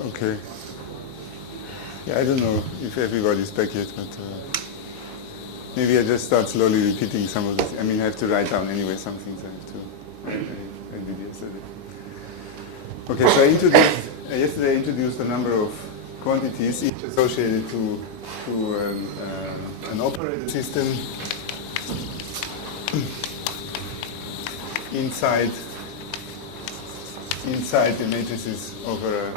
Okay. Yeah, I don't know if everybody's back yet, but maybe I just start slowly repeating some of this. I mean, I have to write down anyway some things I did yesterday. Okay, so yesterday I introduced a number of quantities, each associated to an operator system inside the matrices over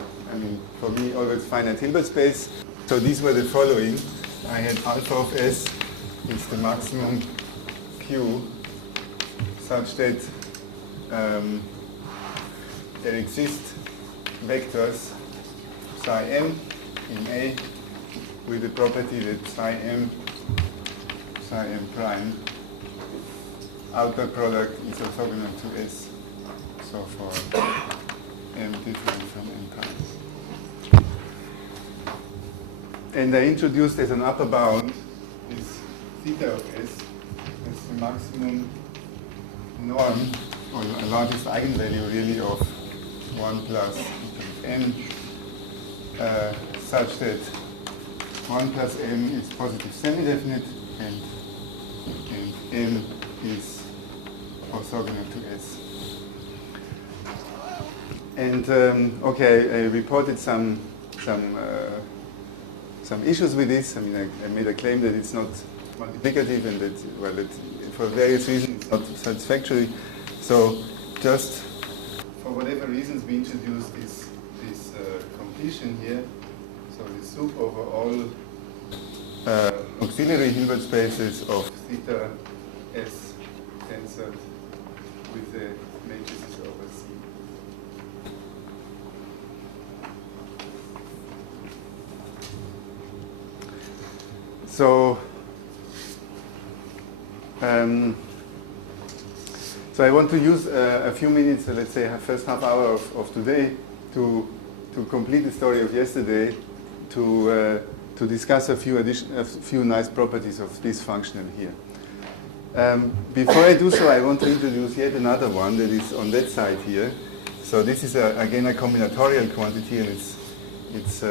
for me, always finite Hilbert space. So these were the following. I had alpha of S is the maximum Q such that there exist vectors psi m in A with the property that psi m prime outer product is orthogonal to S. So for m different from m prime. And I introduced as an upper bound this theta of S as the maximum norm, or the largest eigenvalue really, of 1 plus m, such that 1 plus m is positive semi-definite and m is orthogonal to S. And okay, I reported some issues with this. I mean, I made a claim that it's not multiplicative and that, well, that for various reasons it's not satisfactory. So just for whatever reasons we introduced this completion here. So the sup over all auxiliary Hilbert spaces of theta S tensored with the matrices over C. So, so I want to use a few minutes, let's say first half hour of today, to complete the story of yesterday, to discuss a few nice properties of this functional here. Before I do so, I want to introduce yet another one that is on that side here. So this is again a combinatorial quantity, and it's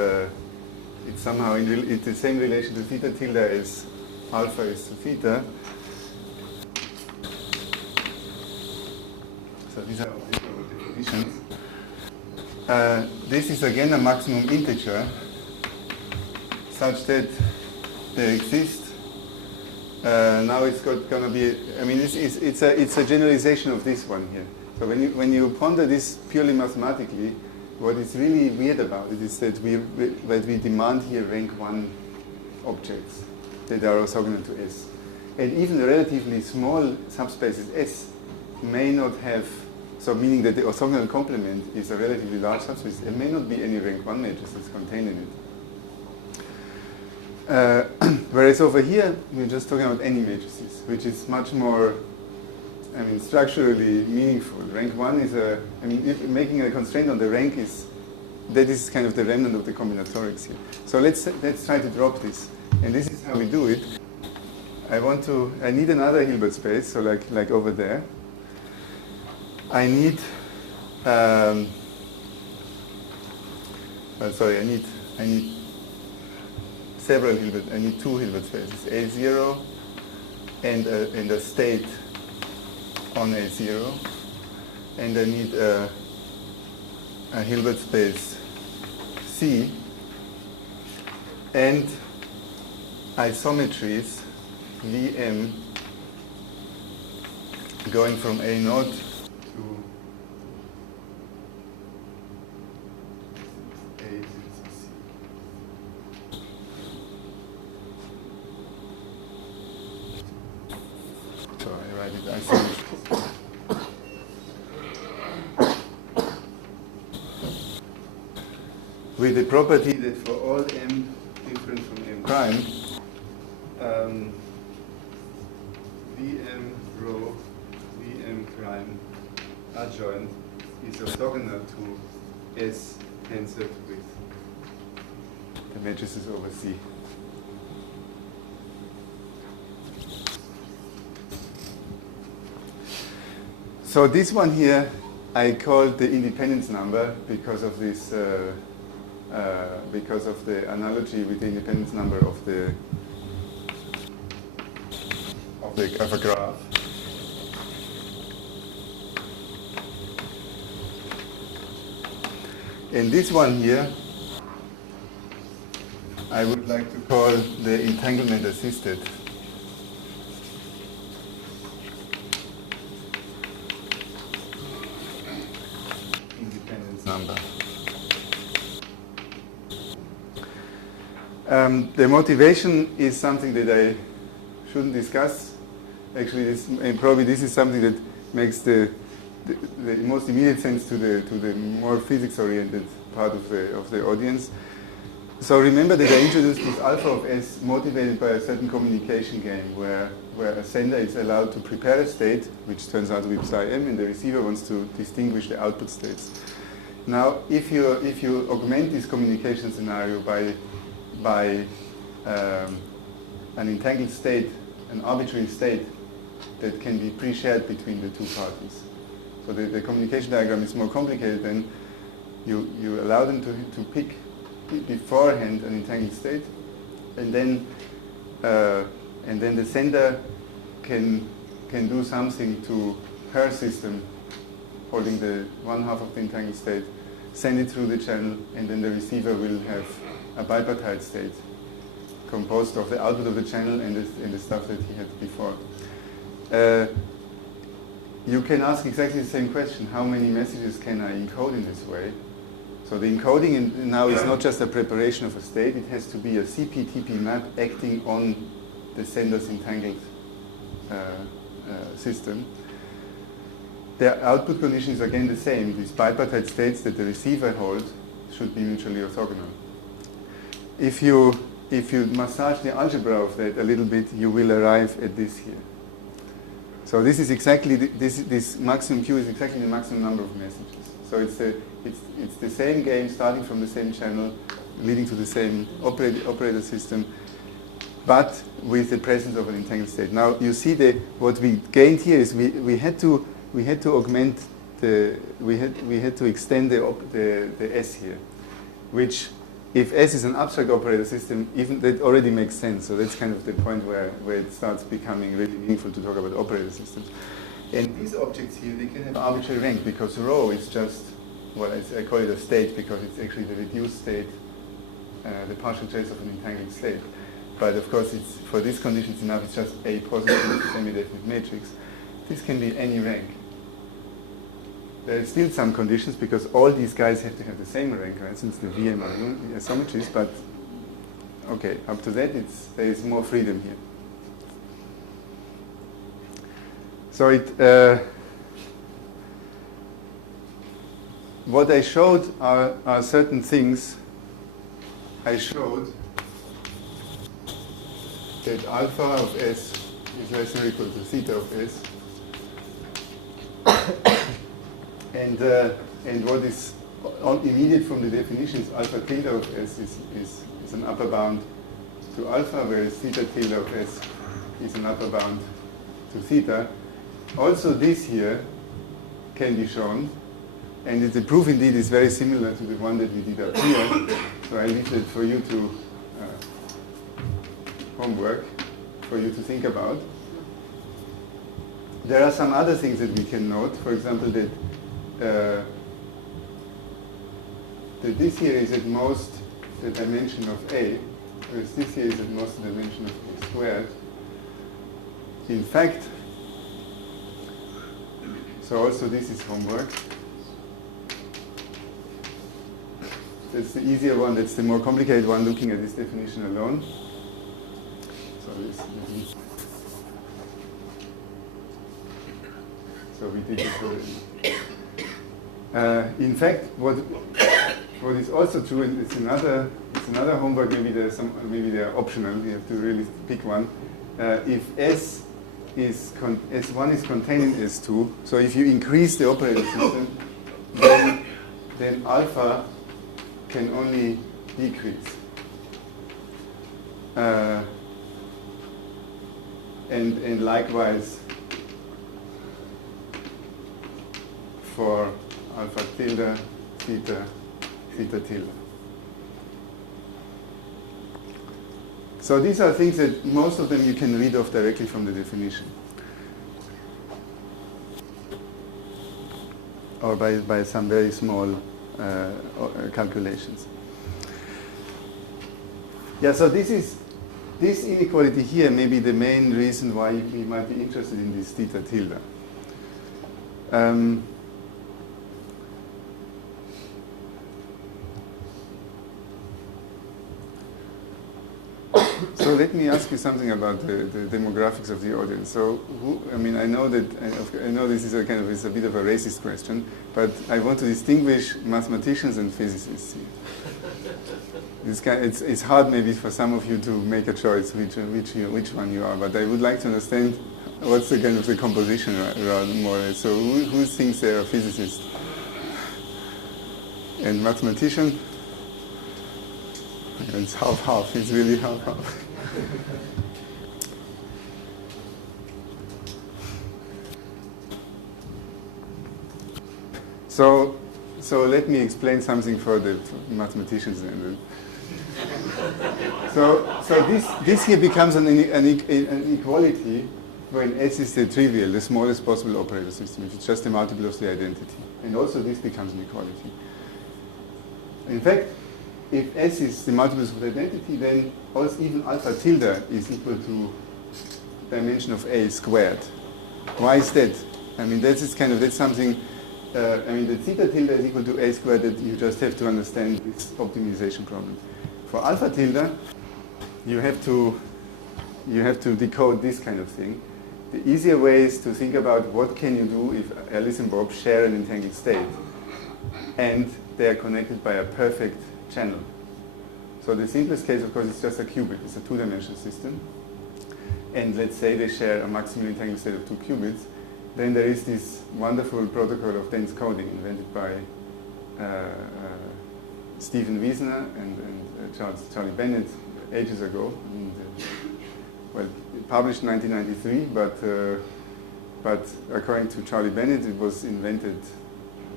somehow in the same relation to theta tilde as alpha is to theta. So these are the definitions. This is again a maximum integer such that there exists. Now it's going to be. I mean, it's a generalization of this one here. So when you ponder this purely mathematically, what is really weird about it is that we demand here rank 1 objects that are orthogonal to S. And even the relatively small subspaces S may not have, so meaning that the orthogonal complement is a relatively large subspace, there may not be any rank 1 matrices contained in it. Whereas over here, we're just talking about any matrices, which is much more, I mean, structurally meaningful. Rank 1 is if making a constraint on the rank that is kind of the remnant of the combinatorics here. So let's try to drop this. And this is how we do it. I need another Hilbert space, so like over there. I need, I need several Hilbert, I need 2 Hilbert spaces, A0 and a state on A0, and I need a Hilbert space C and isometries Vm going from A0 to A0C. So I write it isometries. With the property that for all m different from m prime, Vm rho, Vm prime adjoint is orthogonal to S tensored with the matrices over C. So this one here I called the independence number because of this because of the analogy with the independence number of a graph. And this one here, I would like to call the entanglement assisted. Independence number. The motivation is something that I shouldn't discuss. Actually, probably this is something that makes the most immediate sense to the more physics-oriented part of the audience. So remember that I introduced this alpha of S motivated by a certain communication game where a sender is allowed to prepare a state, which turns out to be psi m, and the receiver wants to distinguish the output states. Now, if you augment this communication scenario by an entangled state, an arbitrary state that can be pre-shared between the two parties. So the communication diagram is more complicated. Then you allow them to pick beforehand an entangled state, and then the sender can do something to her system, holding the one half of the entangled state, send it through the channel, and then the receiver will have a bipartite state composed of the output of the channel and the stuff that he had before. You can ask exactly the same question: how many messages can I encode in this way? So the encoding now is not just a preparation of a state, it has to be a CP-TP map acting on the sender's entangled system. The output condition is again the same. These bipartite states that the receiver holds should be mutually orthogonal. If you massage the algebra of that a little bit, you will arrive at this here. So this is exactly this maximum Q is exactly the maximum number of messages. So it's the same game starting from the same channel, leading to the same operator system, but with the presence of an entangled state. Now you see what we gained here is we had to augment we had to extend the S here, which if S is an abstract operator system, even that already makes sense. So that's kind of the point where it starts becoming really meaningful to talk about operator systems. And these objects here, they can have arbitrary rank because rho is just, well, I call it a state because it's actually the reduced state, the partial trace of an entangled state. But of course, it's for these conditions enough, it's just a positive semi-definite matrix. This can be any rank. There are still some conditions because all these guys have to have the same rank, right? Since the VM are isometries, but okay, up to that, there is more freedom here. So what I showed are certain things. I showed that alpha of S is less than or equal to theta of S. And what is immediate from the definition is alpha tilde of S is an upper bound to alpha, whereas theta tilde of S is an upper bound to theta. Also this here can be shown, and the proof indeed is very similar to the one that we did up here. So I leave it for you to homework, for you to think about. There are some other things that we can note. For example, that this here is at most the dimension of A, whereas this here is at most the dimension of A squared. In fact, so also this is homework. That's the easier one, that's the more complicated one, looking at this definition alone. So we did this already. In fact, what is also true, and it's another homework. Maybe they're optional. You have to really pick one. If S1 is contained in S2, so if you increase the operator system, then alpha can only decrease. And likewise for alpha tilde, theta tilde. So these are things that most of them you can read off directly from the definition. Or by some very small calculations. Yeah, so this inequality here may be the main reason why we might be interested in this theta tilde. So let me ask you something about the demographics of the audience. So, I know this is it's a bit of a racist question, but I want to distinguish mathematicians and physicists here. It's hard maybe for some of you to make a choice which one you are, but I would like to understand what's the kind of the composition around more or less. So who thinks they're a physicist? And mathematician? It's half-half, it's really half-half. So let me explain something for the mathematicians then. So this here becomes an equality when S is the trivial, the smallest possible operator system, if it's just a multiple of the identity. And also this becomes an equality. In fact, if S is the multiples of the identity, then also even alpha tilde is equal to dimension of A squared. Why is that? That's something, the theta tilde is equal to A squared, that you just have to understand this optimization problem. For alpha tilde, you have to decode this kind of thing. The easier way is to think about what can you do if Alice and Bob share an entangled state and they are connected by a perfect channel. So the simplest case, of course, is just a qubit. It's a two-dimensional system. And let's say they share a maximally entangled state of 2 qubits. Then there is this wonderful protocol of dense coding invented by Stephen Wiesner and Charlie Bennett ages ago. And, published in 1993, but according to Charlie Bennett, it was invented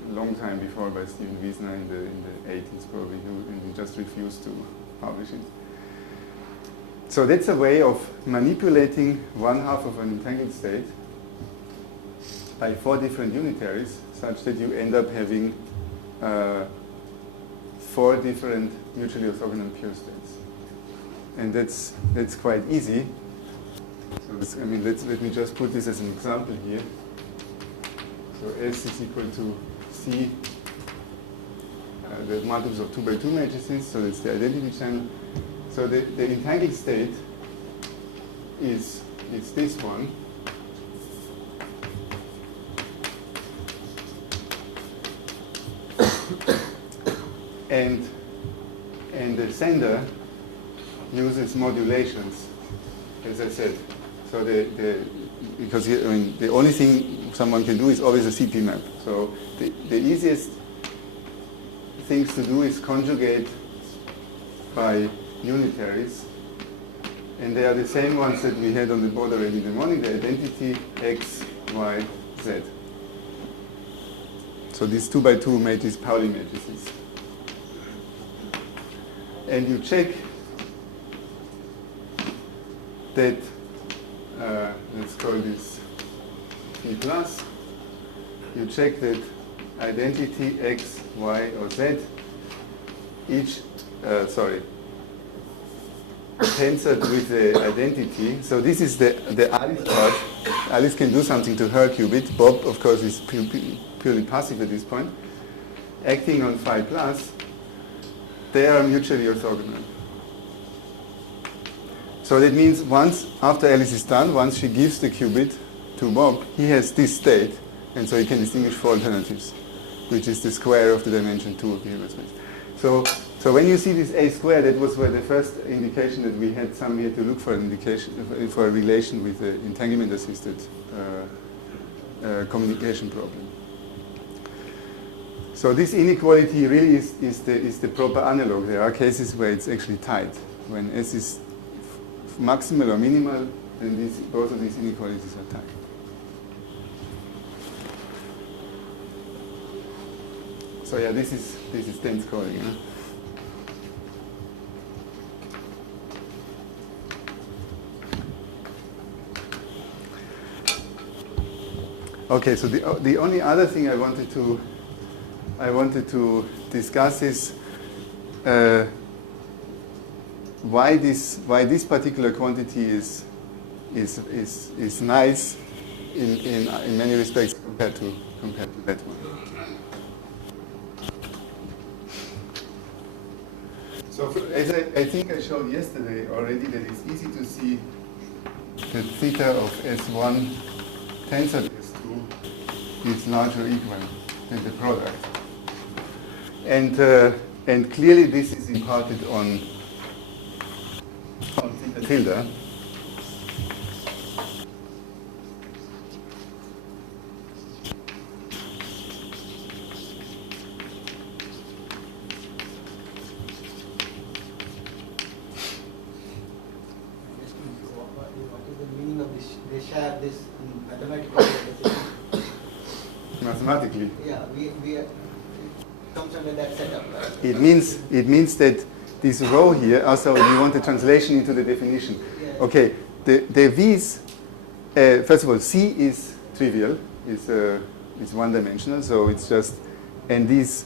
a long time before by Stephen Wiesner in the 80s probably, and he just refused to publish it. So that's a way of manipulating one half of an entangled state by 4 different unitaries, such that you end up having 4 different mutually orthogonal pure states. And that's quite easy. So let me just put this as an example here. So S is equal to C, the multiples of 2 by 2 matrices, so that's the identity channel. So the entangled state is this one. and the sender uses modulations, as I said. So because here, the only thing someone can do is always a CP map. So the easiest things to do is conjugate by unitaries, and they are the same ones that we had on the board already in the morning, the identity X, Y, Z. So these 2 by 2 matrices, Pauli matrices. And you check that, let's call this P plus, you check that identity X, Y, or Z, each, tensored with the identity. So this is the Alice part. Alice can do something to her qubit. Bob, of course, is purely passive at this point. Acting on phi plus, they are mutually orthogonal. So that means after Alice is done, once she gives the qubit to Bob, he has this state, and so he can distinguish 4 alternatives, which is the square of the dimension 2 of the Hilbert space. So when you see this A squared, that was the first indication that we had somewhere to look for an indication for a relation with the entanglement-assisted communication problem. So this inequality really is the proper analog. There are cases where it's actually tied. When S is maximal or minimal, then both of these inequalities are tied. So yeah, this is dense coding. Huh? Okay, so the only other thing I wanted to discuss is why this particular quantity is nice in many respects compared to that one. So as I think I showed yesterday already, that it's easy to see that theta of S1 tensor to S2 is larger or equal than the product. And clearly this is imparted on theta tilde. Mathematically. Yeah, we comes under that setup. Right? It means that this row here, also we want a translation into the definition. Yeah. Okay, the V's, first of all, C is trivial, it's one-dimensional, so it's just, and these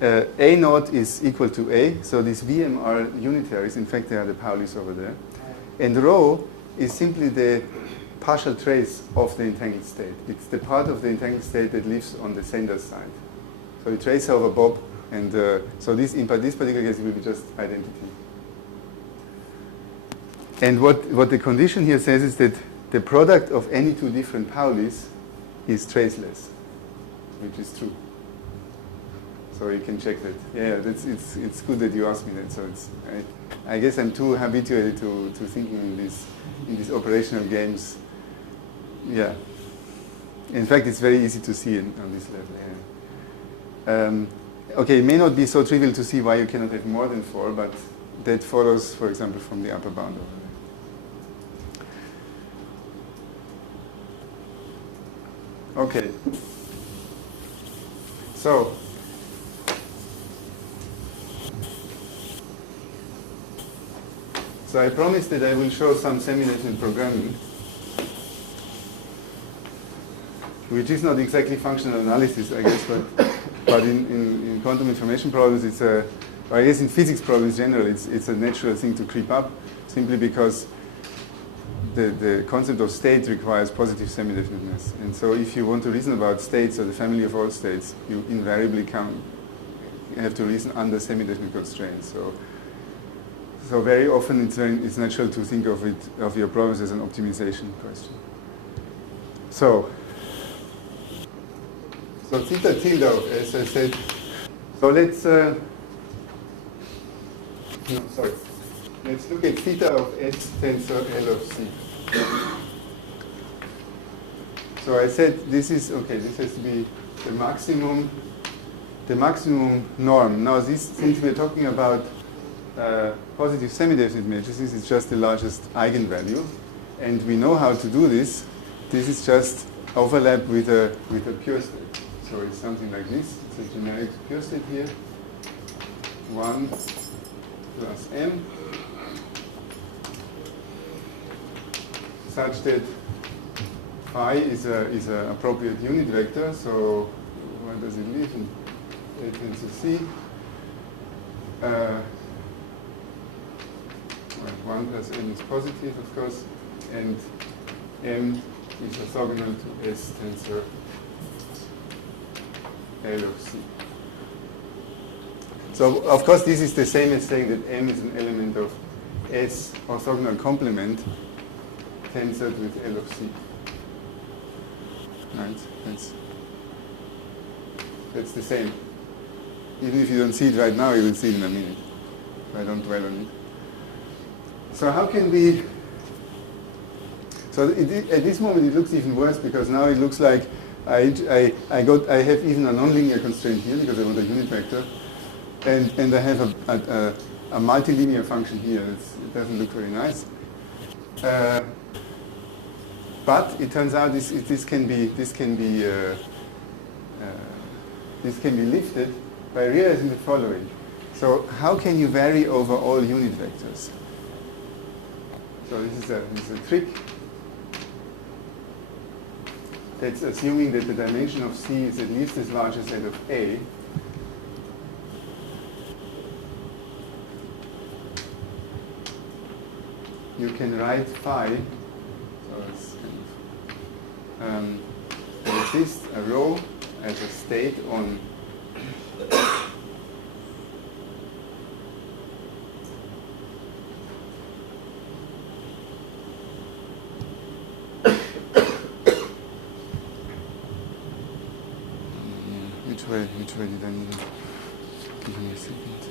A naught is equal to A, so these Vm are unitaries, in fact they are the Paulis over there. And rho is simply the partial trace of the entangled state. It's the part of the entangled state that lives on the sender's side. So you trace over Bob, and so this in this particular case it will be just identity. And what the condition here says is that the product of any two different Paulis is traceless, which is true. So you can check that. Yeah, it's good that you asked me that. So I guess I'm too habituated to thinking in these operational games. Yeah. In fact, it's very easy to see on this level. Yeah. Okay, it may not be so trivial to see why you cannot have more than 4, but that follows, for example, from the upper bound over there. Okay. So I promised that I will show some semi-definite programming, which is not exactly functional analysis, I guess, but in quantum information problems, it's or I guess in physics problems in general, it's a natural thing to creep up, simply because the concept of state requires positive semi-definiteness. And so if you want to reason about states or the family of all states, you invariably have to reason under semi-definite constraints. So very often it's natural to think of your problems as an optimization question. So theta tilde of S, I said. So let's look at theta of S tensor L of C. So I said this is okay. This has to be the maximum norm. Now since we're talking about positive semi-definite matrices, it's just the largest eigenvalue, and we know how to do this. This is just overlap with a pure state. So it's something like this. It's a generic pure state here. 1 plus m, such that phi is an appropriate unit vector. So where does it live? In A tensor C. 1 plus m is positive, of course, and m is orthogonal to S tensor L of C. So, of course, this is the same as saying that m is an element of S orthogonal complement tensored with L of C. Right? That's the same. Even if you don't see it right now, you will see it in a minute. I don't dwell on it. So how can we... So at this moment it looks even worse, because now it looks like I have even a nonlinear constraint here because I want a unit vector, and I have a multilinear function here. It doesn't look very nice. But it turns out this can be lifted by realizing the following. So how can you vary over all unit vectors? So this is a trick. that's assuming that the dimension of C is at least as large as that of A. You can write phi, so it's kind of, there exists a rho as a state on which way did I need it? Give me a second.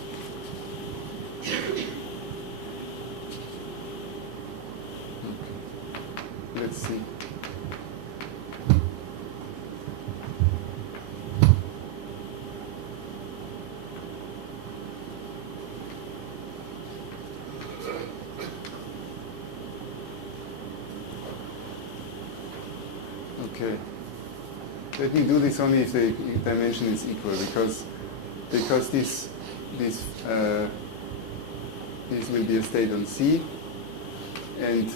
Okay. Let's see. Okay. Let me do this only if the dimension is equal, because this will be a state on C, and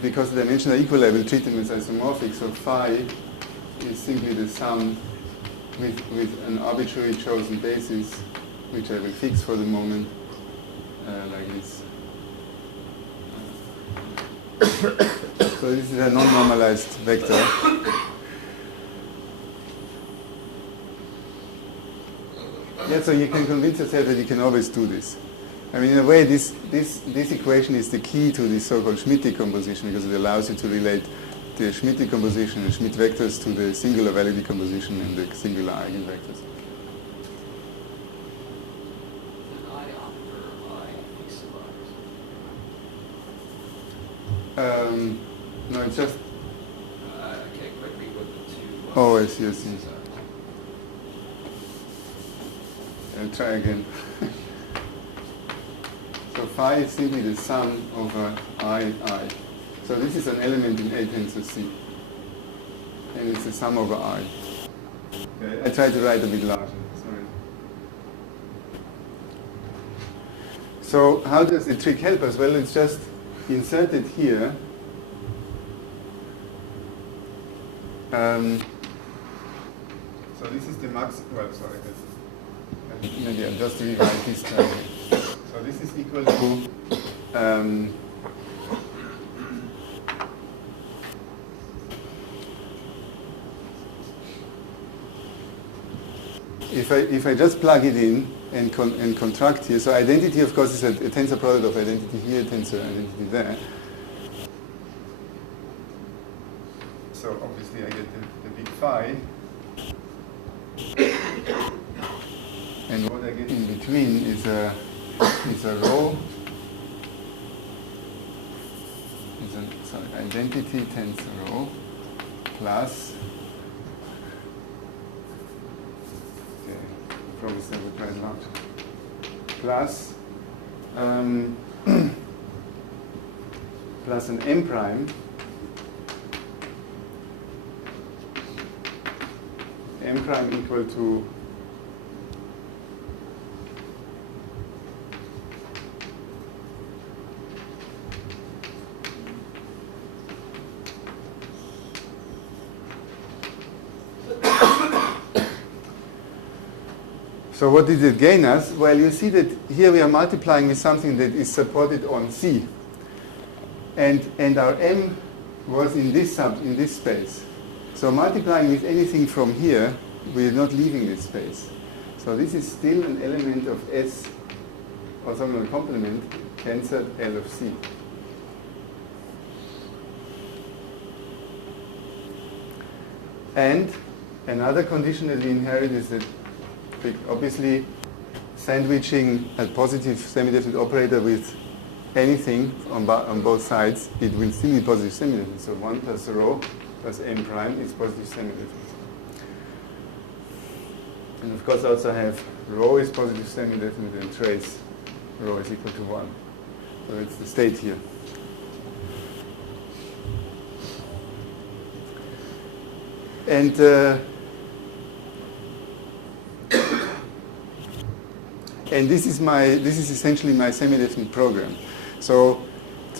because the dimensions are equal, I will treat them as isomorphic. So phi is simply the sum with an arbitrary chosen basis, which I will fix for the moment, like this. So this is a non-normalized vector. Yeah, so you can convince yourself that you can always do this. I mean, in a way, this equation is the key to this so-called Schmidt decomposition, because it allows you to relate the Schmidt decomposition and Schmidt vectors to the singular value decomposition and the singular eigenvectors. No, it's just. Okay, quickly with the two. Oh, I see. I'll try again. So phi is simply the sum over I. So this is an element in A tensor C. And it's the sum over I. Okay. I tried to write a bit larger, sorry. So how does the trick help us? Well, it's just inserted here. So this is the max, well, sorry. Maybe I'll just rewrite this term. So this is equal to if I just plug it in and contract here, so identity of course is a tensor product of identity here, tensor identity there. So obviously I get the big phi. And what I get in between is a rho, identity tensor rho plus, okay, probably say it quite large, plus plus an m prime equal to So what did it gain us? Well, you see that here we are multiplying with something that is supported on C. And our M was in this space. So multiplying with anything from here, we are not leaving this space. So this is still an element of S orthogonal complement tensor L of C. And another condition that we inherit is that obviously sandwiching a positive semi-definite operator with anything on both sides, it will still be positive semi-definite. So 1 plus rho plus m prime is positive semi-definite. And of course I also have rho is positive semi-definite and trace rho is equal to 1. So it's the state here. And this is essentially my semi-definite program. So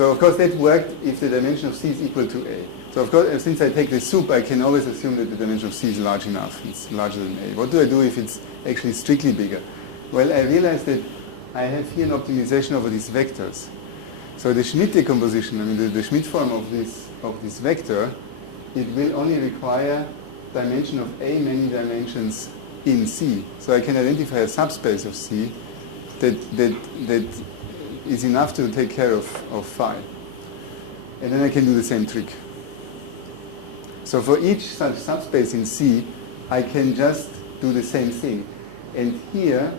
of course that worked if the dimension of C is equal to A. So of course, since I take the sup, I can always assume that the dimension of C is large enough. It's larger than A. What do I do if it's actually strictly bigger? Well, I realize that I have here an optimization over these vectors. So the Schmidt decomposition, I mean the Schmidt form of this vector, it will only require dimension of A many dimensions in C. So I can identify a subspace of C that is enough to take care of phi. And then I can do the same trick. So for each such subspace in C, I can just do the same thing. And here,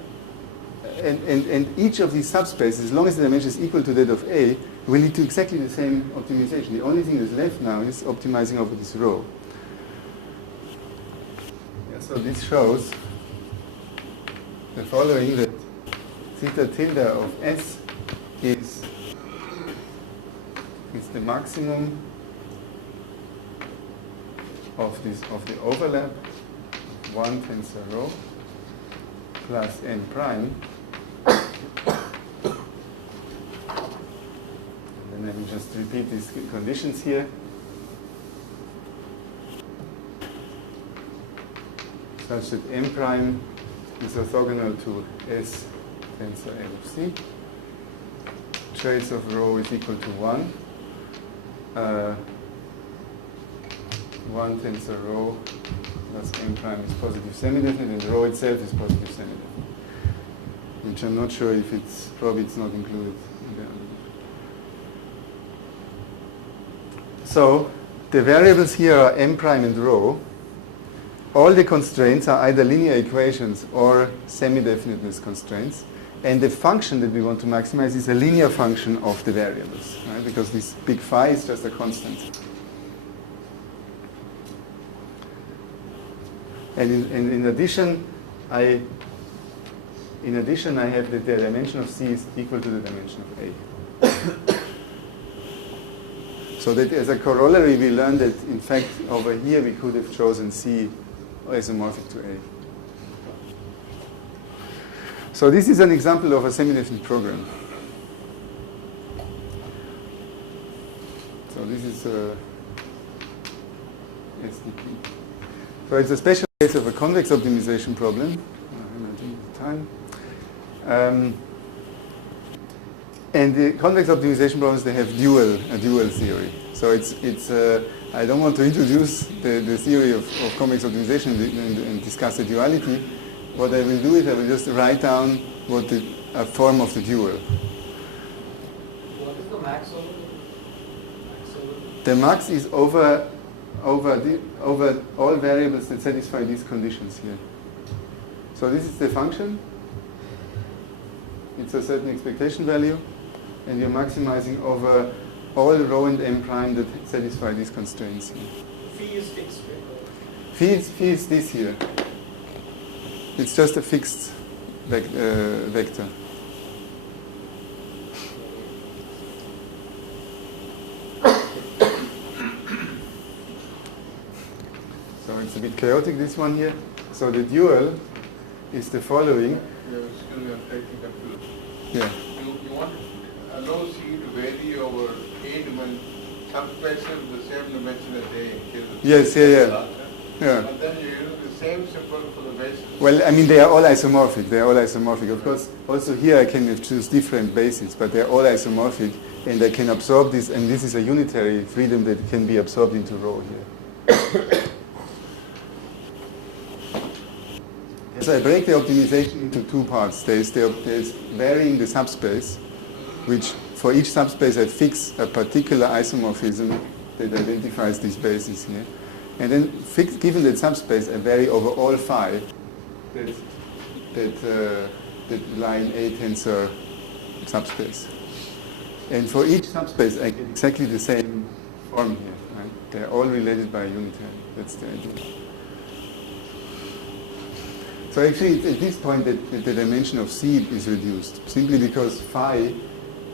and each of these subspaces, as long as the dimension is equal to that of A, will lead to exactly the same optimization. The only thing that's left now is optimizing over this row. Yeah, so this shows the following, that theta tilde of S is the maximum of the overlap 1 tensor row plus n prime. And then I will just repeat these conditions here. Such that m prime is orthogonal to S tensor L of C. Trace of rho is equal to 1. 1 tensor rho plus m prime is positive semi-definite, and rho itself is positive semi-definite, which I'm not sure if it's, probably it's not included in there. So the variables here are m prime and rho. All the constraints are either linear equations or semi-definiteness constraints. And the function that we want to maximize is a linear function of the variables, right? Because this big phi is just a constant. And in addition, I have that the dimension of C is equal to the dimension of A. So that as a corollary, we learned that in fact over here we could have chosen C isomorphic to A. So this is an example of a semi-definite program. So this is SDP. So it's a special case of a convex optimization problem. And the convex optimization problems, they have a dual theory. So I don't want to introduce the theory of convex optimization and discuss the duality. What I will do is I will just write down a form of the dual. What is the max over? The max is over all variables that satisfy these conditions here. So this is the function. It's a certain expectation value, and you're maximizing over all rho and m prime that satisfy these constraints here. Phi is fixed, right? Phi is this here. It's just a fixed vector. So it's a bit chaotic, this one here. So the dual is the following. Excuse me, I'm taking that too. Yeah. You want to allow C to vary over A dimension, subspaces the same dimension as A in case of Yes, yeah. And then you use the same symbol for the basis. Well, I mean, they are all isomorphic. They are all isomorphic. Of course, also here I can choose different bases, but they are all isomorphic, and I can absorb this, and this is a unitary freedom that can be absorbed into rho here. So I break the optimization into two parts. There's varying the subspace, which for each subspace I fix a particular isomorphism that identifies these bases here. And then given that subspace, I vary over all phi that lie in A tensor subspace. And for each subspace, I get exactly the same form here. Right? They're all related by a unitary. That's the idea. So actually, it's at this point that the dimension of C is reduced, simply because phi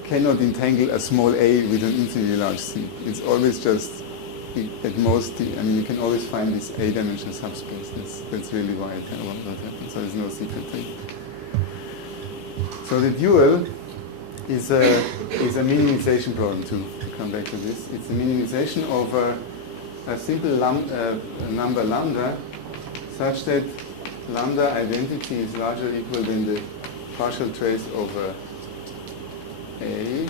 cannot entangle a small a with an infinitely large C. It's always just, at most, I mean, you can always find this a-dimensional subspace. That's really why it happens. So there's no secret thing. So the dual is a minimization problem too. To come back to this, it's a minimization over a simple number lambda such that lambda identity is larger or equal than the partial trace over A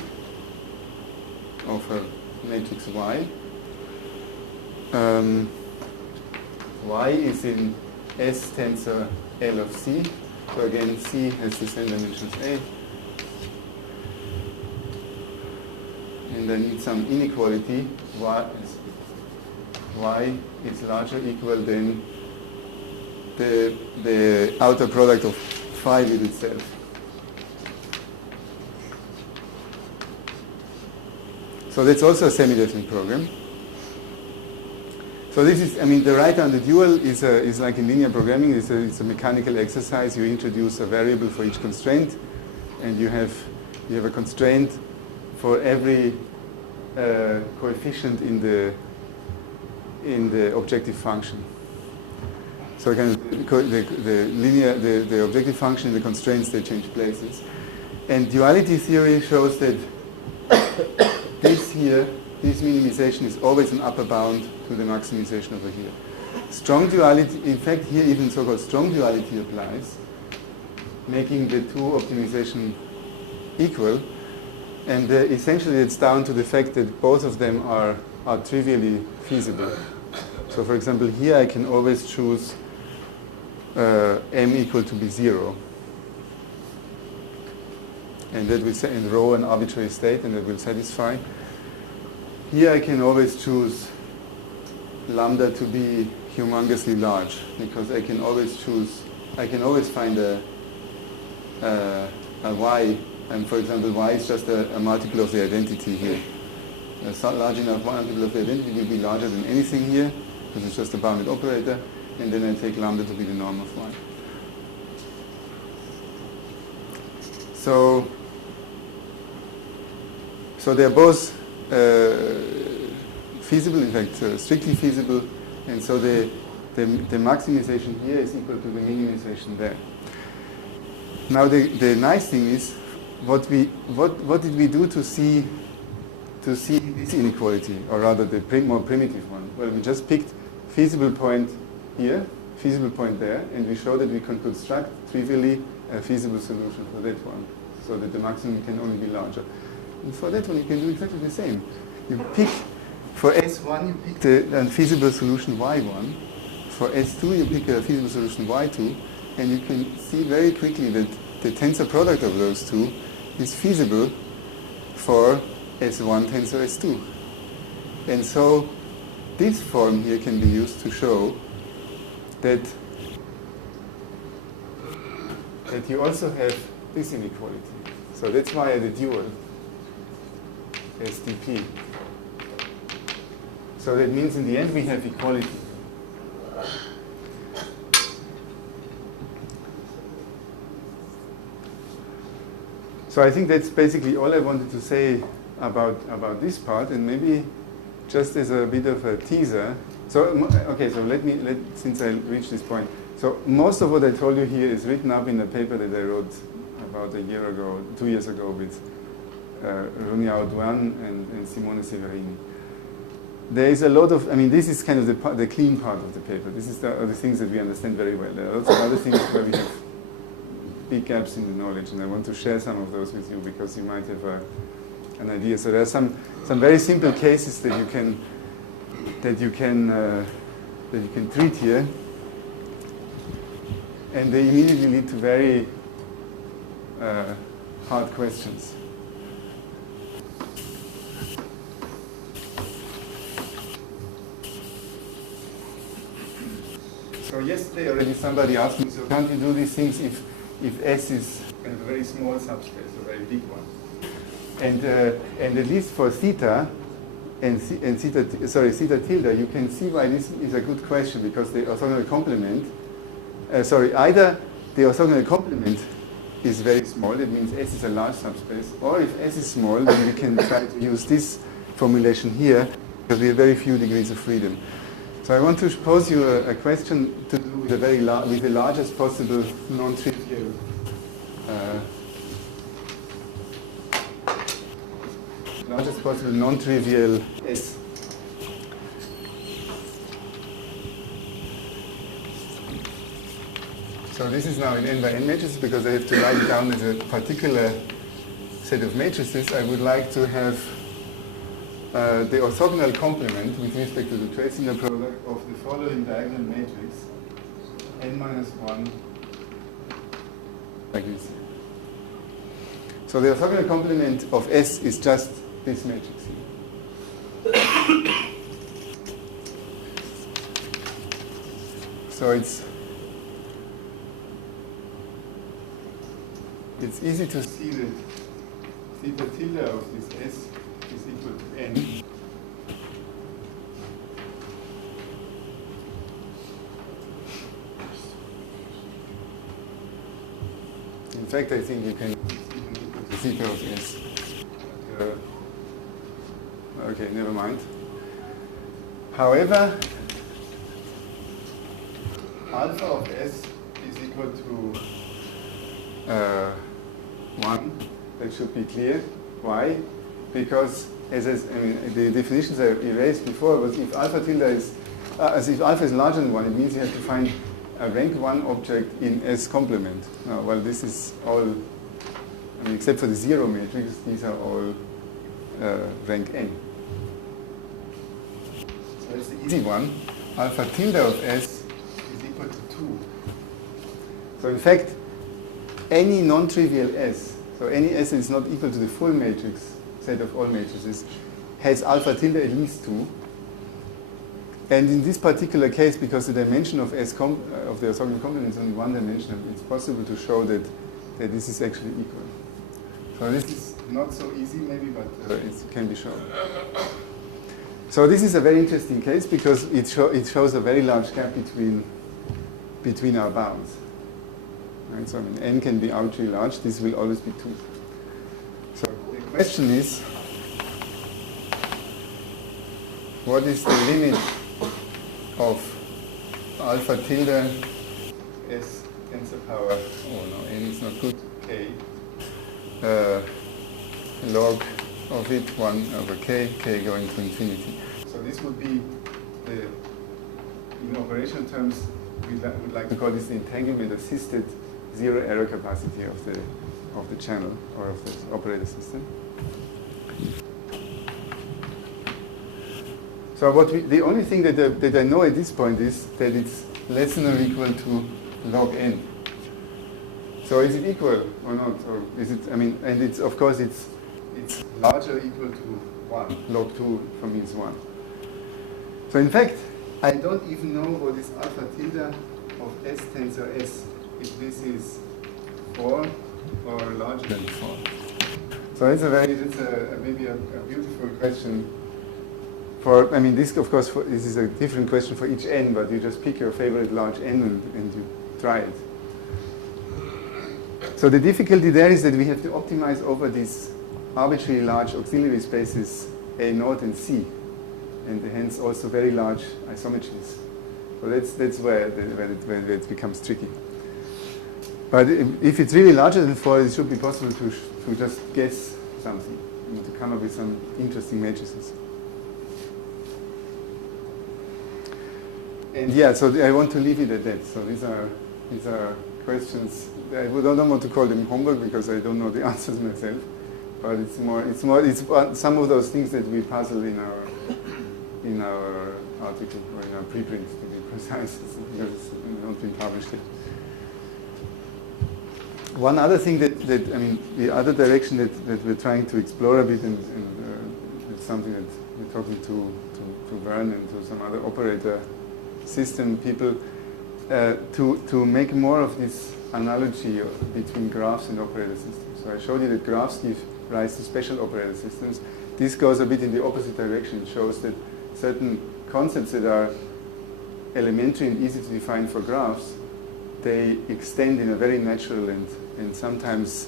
of a matrix Y. Y is in S tensor L of C. So again, C has the same dimensions A. And I need some inequality. Y is larger or equal than the outer product of phi with itself. So that's also a semi-definite program. So this is, I mean, the writer on the dual is like in linear programming. It's a mechanical exercise. You introduce a variable for each constraint, and you have a constraint for every coefficient in the objective function. So again, the objective function and the constraints, they change places. And duality theory shows that this here, this minimization is always an upper bound to the maximization over here. Strong duality, in fact here even so-called strong duality applies, making the two optimization equal. And essentially it's down to the fact that both of them are trivially feasible. So for example, here I can always choose m equal to be 0. And that will set in rho an arbitrary state, and that will satisfy. Here I can always choose lambda to be humongously large, because I can always find a y, and for example y is just a multiple of the identity here. A large enough multiple of the identity will be larger than anything here, because it's just a bounded operator, and then I take lambda to be the norm of y. So they're both feasible, in fact, strictly feasible, and so the maximization here is equal to the minimization there. Now the nice thing is, what did we do to see this inequality, or rather the more primitive one? Well, we just picked feasible point here, feasible point there, and we showed that we can construct trivially a feasible solution for that one, so that the maximum can only be larger. And for that one, you can do exactly the same. You pick, for S1, you pick the feasible solution Y1. For S2, you pick a feasible solution Y2. And you can see very quickly that the tensor product of those two is feasible for S1 tensor S2. And so this form here can be used to show that you also have this inequality. So that's why the dual SDP. So that means in the end we have equality. So I think that's basically all I wanted to say about this part, and maybe just as a bit of a teaser. So okay, so since I reached this point, so most of what I told you here is written up in a paper that I wrote about 2 years ago with Runia Duan and Simone Severini. There is a lot of, I mean, this is kind of the clean part of the paper. This is the things that we understand very well. There are lots of other things where we have big gaps in the knowledge, and I want to share some of those with you because you might have an idea. So there are some very simple cases that you can treat here, and they immediately lead to very hard questions. So yesterday already somebody asked me, so can't you do these things if S is kind of a very small subspace, a very big one? And at least for theta and theta tilde, you can see why this is a good question, because the orthogonal complement, either the orthogonal complement is very small, that means S is a large subspace, or if S is small, then we can try to use this formulation here, because we have very few degrees of freedom. So I want to pose you a question to do with the largest possible non-trivial S. So this is now in n by n matrices because I have to write it down as a particular set of matrices. I would like to have the orthogonal complement with respect to the trace inner product of the following diagonal matrix n minus 1 like this. So the orthogonal complement of S is just this matrix here. So it's easy to see that theta tilde of this S is equal to n. In fact, I think you can equal to theta of S. Okay, never mind. However, alpha of S is equal to 1. That should be clear. Why? Because the definitions I erased before was if alpha tilde is if alpha is larger than 1, it means you have to find a rank 1 object in S complement. Now, well, this is all, except for the 0 matrix, these are all rank n. So that's the easy one. Alpha tilde of S is equal to 2. So in fact, any non-trivial S, so any S that is not equal to the full matrix, set of all matrices, has alpha tilde at least 2. And in this particular case, because the dimension of S of the orthogonal complement is only one dimensional, it's possible to show that this is actually equal. So this is not so easy maybe, but it can be shown. So this is a very interesting case because it shows a very large gap between our bounds. Right? So n can be arbitrarily large. This will always be 2. So the question is, what is the limit of alpha tilde S tensor power, oh no, n is not good, k, log of it 1 over k going to infinity. So this would be in operational terms, we would like to call this the entanglement assisted zero error capacity of the channel or of the operator system. So the only thing that I know at this point is that it's less than or equal to log n. So is it equal or not? Or is it? And it's of course it's larger or equal to 1. Log 2 for me is 1. So in fact, I don't even know what is alpha tilde of S tensor S if this is 4 or larger than 4. So it's maybe a beautiful question. This of course this is a different question for each n, but you just pick your favorite large n and you try it. So the difficulty there is that we have to optimize over these arbitrarily large auxiliary spaces A0 and C, and hence also very large isometries. So that's where it becomes tricky. But if it's really larger than 4, it should be possible to just guess something, to come up with some interesting matrices. And yeah, so I want to leave it at that. So these are questions. I don't want to call them homework because I don't know the answers myself. But it's some of those things that we puzzle in our article or in our preprint, to be precise, because it's not been published yet. One other thing the other direction that we're trying to explore a bit, and it's something that we're talking to Vern and to some other operator system people, to make more of this analogy between graphs and operator systems. So I showed you that graphs give rise to special operator systems. This goes a bit in the opposite direction. It shows that certain concepts that are elementary and easy to define for graphs, they extend in a very natural and sometimes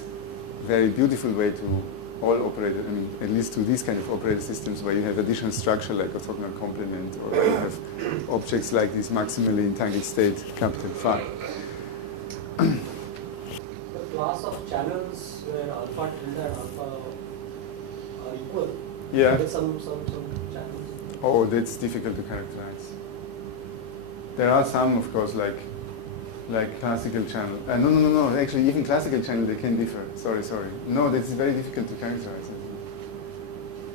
very beautiful way to all operator, at least to these kind of operator systems where you have additional structure like orthogonal complement, or you have objects like this maximally entangled state, capital phi. The class of channels where alpha tilde and alpha are equal. Yeah. There are some channels. Oh, that's difficult to characterize. There are some, of course, like like classical channel. No. Actually, even classical channel, they can differ. Sorry. No, this is very difficult to characterize.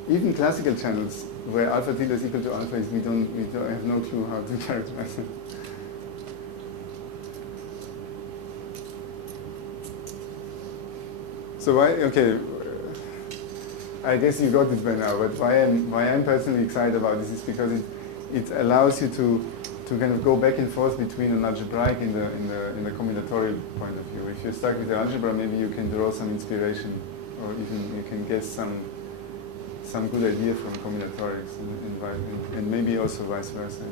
Even classical channels where alpha tilde is equal to alpha is we don't have no clue how to characterize them. So I guess you got it by now, but why I'm personally excited about this is because it allows you to kind of go back and forth between an algebraic and the combinatorial point of view. If you're stuck with the algebra, maybe you can draw some inspiration, or even you can guess some good idea from combinatorics, and maybe also vice versa.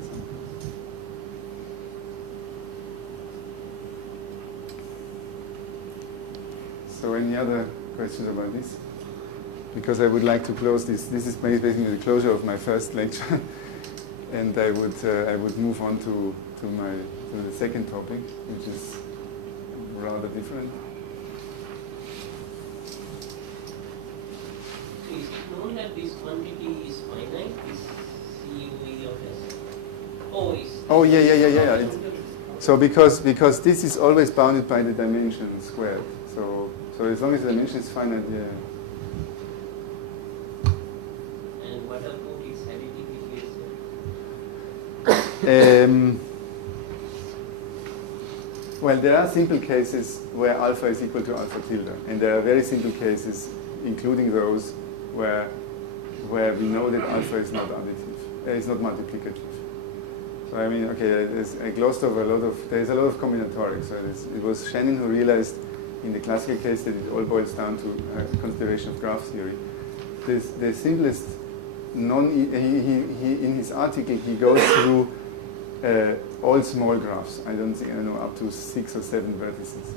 So any other questions about this? Because I would like to close this. This is basically the closure of my first lecture, and I would move on to the second topic, which is rather different. Is it known that this quantity is finite? Is CUE of S? Oh, yeah. So because this is always bounded by the dimension squared. So as long as the dimension is finite, yeah. And what about its additivity? Well, there are simple cases where alpha is equal to alpha tilde, and there are very simple cases, including those where we know that alpha is not additive, is not multiplicative. So I mean, okay, I glossed over there's a lot of combinatorics. So it was Shannon who realized in the classical case that it all boils down to consideration of graph theory. The simplest in his article he goes through all small graphs. I don't know, up to 6 or 7 vertices.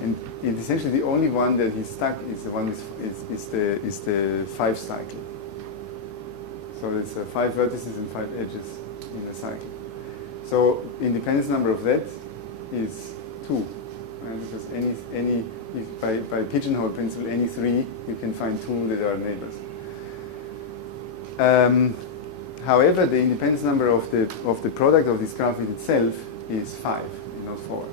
And essentially the only one that he's stuck is the one is the 5 cycle. So it's 5 vertices and 5 edges in a cycle. So independence number of that is 2. Because by pigeonhole principle, any 3 you can find 2 that are neighbors. However, the independence number of the product of this graph with itself is 5, not 4.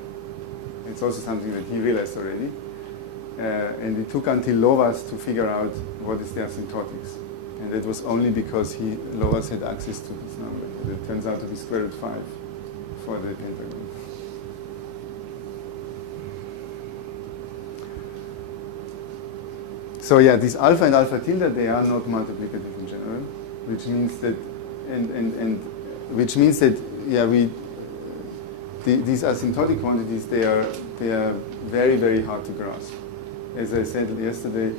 It's also something that he realized already, and it took until Lovász to figure out what is the asymptotics, and that was only because Lovász had access to this number. It turns out to be square root 5 for the pentagon. So yeah, this alpha and alpha tilde, they are not multiplicative in general, which means that these asymptotic quantities, they are very, very hard to grasp. As I said yesterday,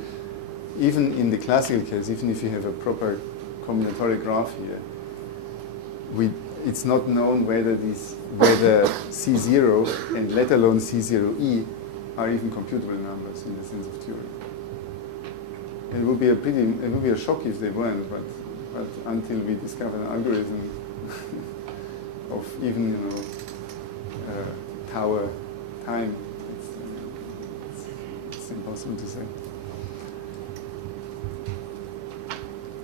even in the classical case, even if you have a proper combinatorial graph here, it's not known whether C0 and let alone C0e are even computable numbers in the sense of theory. It would be a shock if they weren't, but until we discover an algorithm of even tower time, it's impossible to say.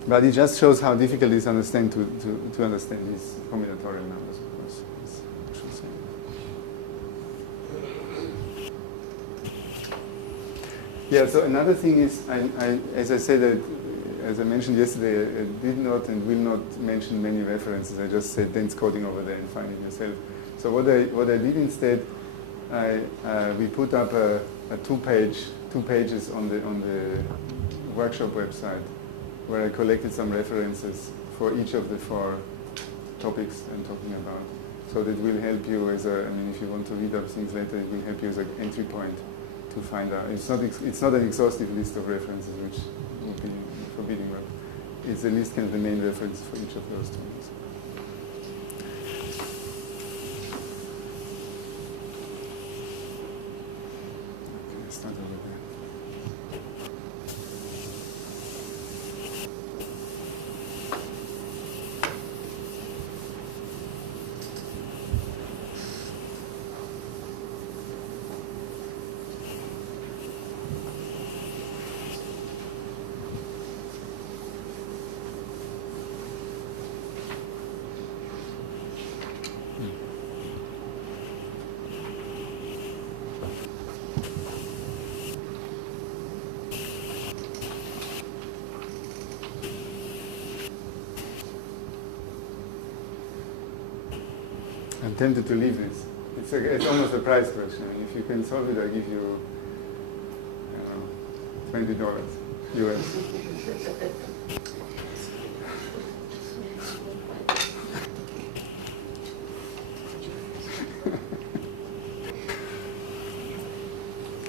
But it just shows how difficult it is to understand these combinatorial numbers, of course. I should say. Yeah. So another thing is, as I said, as I mentioned yesterday, I did not and will not mention many references. I just said dense coding over there and find it yourself. So what I did instead, we put up a two pages on the workshop website, where I collected some references for each of the 4 topics I'm talking about. So that will help you if you want to read up things later, it will help you as an entry point to find out. It's not an exhaustive list of references, which would be forbidding, but it's at least kind of the main reference for each of those topics. Okay, let's start over there. I'm tempted to leave this. It's almost a price question. I mean, if you can solve it, I give you $20 US.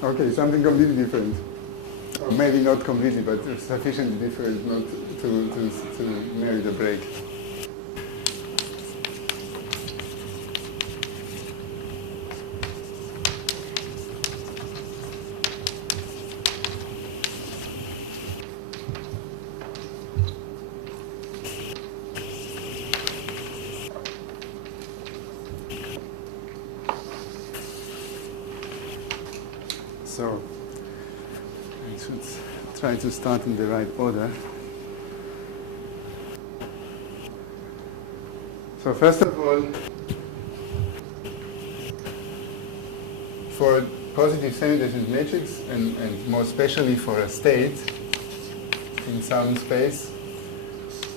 Okay, something completely different. Or maybe not completely, but sufficiently different not to merit a break. So, I should try to start in the right order. So first of all, for a positive semi-definite matrix, and more especially for a state in some space,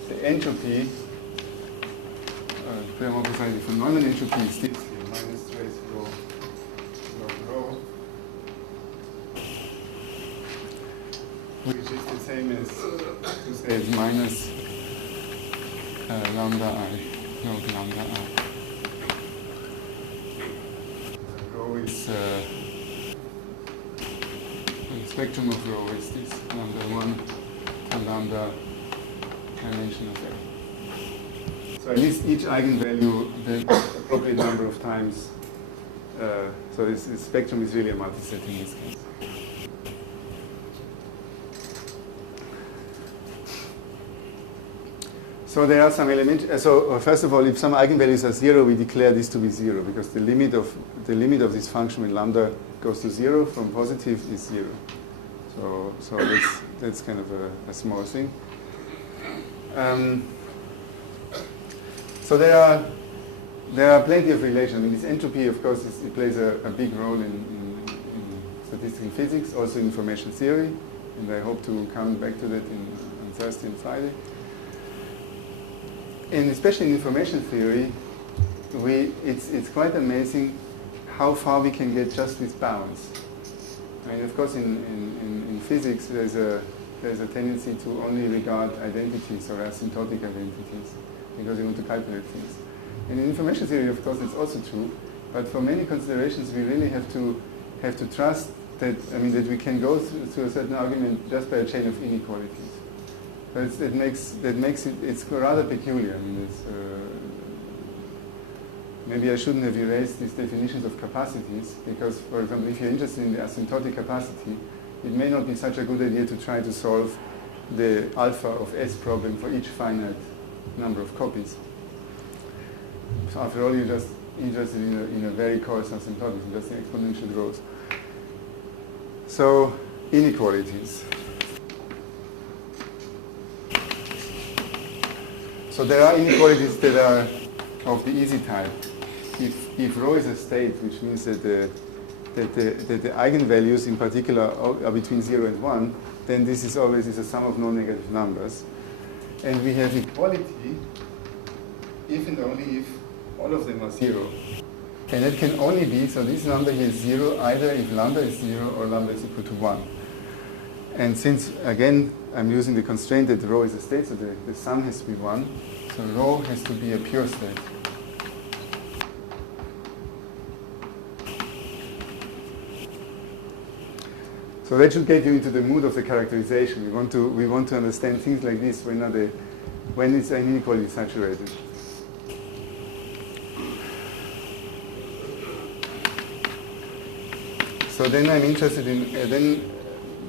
the entropy, more precisely for non-entropy, is this minus trace rho log rho, which is the same as to say it's minus lambda I log lambda I. Rho is the spectrum of rho is this lambda 1 to lambda dimension of A. So at least each eigenvalue the appropriate number of times. So this spectrum is really a multiset in this case. So there are some elements. So first of all, if some eigenvalues are 0, we declare this to be 0 because the limit of this function when lambda goes to 0 from positive is 0. So that's kind of a small thing. So there are plenty of relations. I mean, this entropy, of course, it plays a big role in statistical physics, also in information theory, and I hope to come back to that on Thursday and Friday. And especially in information theory, it's quite amazing how far we can get just with bounds. I mean, of course, in physics, there's a tendency to only regard identities or asymptotic identities because you want to calculate things. And in information theory, of course, it's also true. But for many considerations, we really have to trust that we can go through a certain argument just by a chain of inequalities. So that makes it's rather peculiar. I mean, maybe I shouldn't have erased these definitions of capacities because, for example, if you're interested in the asymptotic capacity, it may not be such a good idea to try to solve the alpha of S problem for each finite number of copies. So after all, you're just interested in a very coarse asymptotic, just the exponential growth. So inequalities. So there are inequalities that are of the easy type. If rho is a state, which means that the eigenvalues in particular are between 0 and 1, then this is always a sum of non-negative numbers. And we have equality if and only if all of them are 0. And it can only be, so this number here is 0 either if lambda is 0 or lambda is equal to 1. And since, again, I'm using the constraint that rho is a state, so the sum has to be 1. So rho has to be a pure state. So that should get you into the mood of the characterization. We want to understand things like this when it's an inequality saturated. So then I'm interested in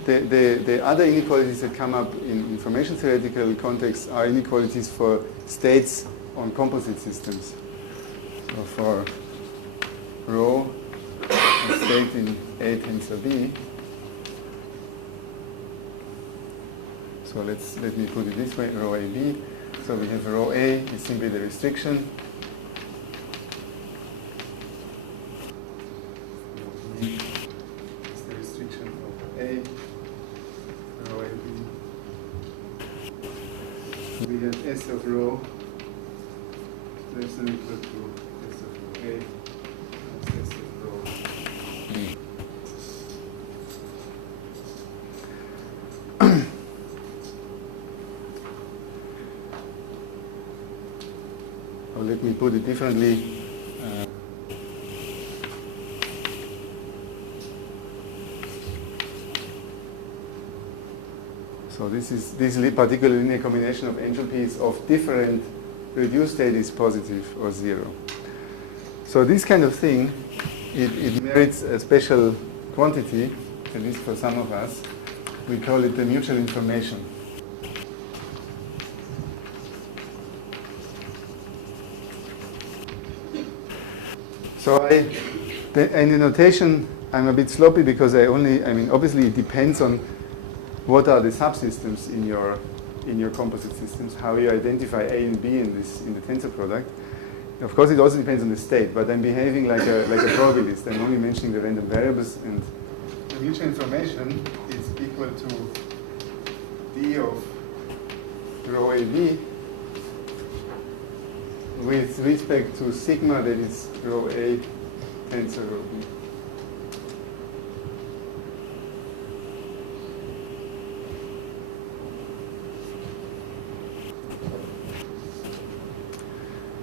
the other inequalities that come up in information theoretical context are inequalities for states on composite systems. So for rho, a state in A tensor B. So let me put it this way, rho AB. So we have rho A is simply the restriction. It's the restriction of A, rho AB. We have S of rho less than or equal to S of rho. Okay. Let's test it rho. Or let me put it differently. So this particular linear combination of entropies of different reduced state is positive or zero. So this kind of thing, it merits a special quantity, at least for some of us. We call it the mutual information. So in the notation, I'm a bit sloppy because obviously it depends on what are the subsystems in your composite systems, how you identify A and B in the tensor product. Of course, it also depends on the state, but I'm behaving like a probabilist. I'm only mentioning the random variables, and the mutual information is equal to d of rho AB with respect to sigma, that is rho A tensor rho B.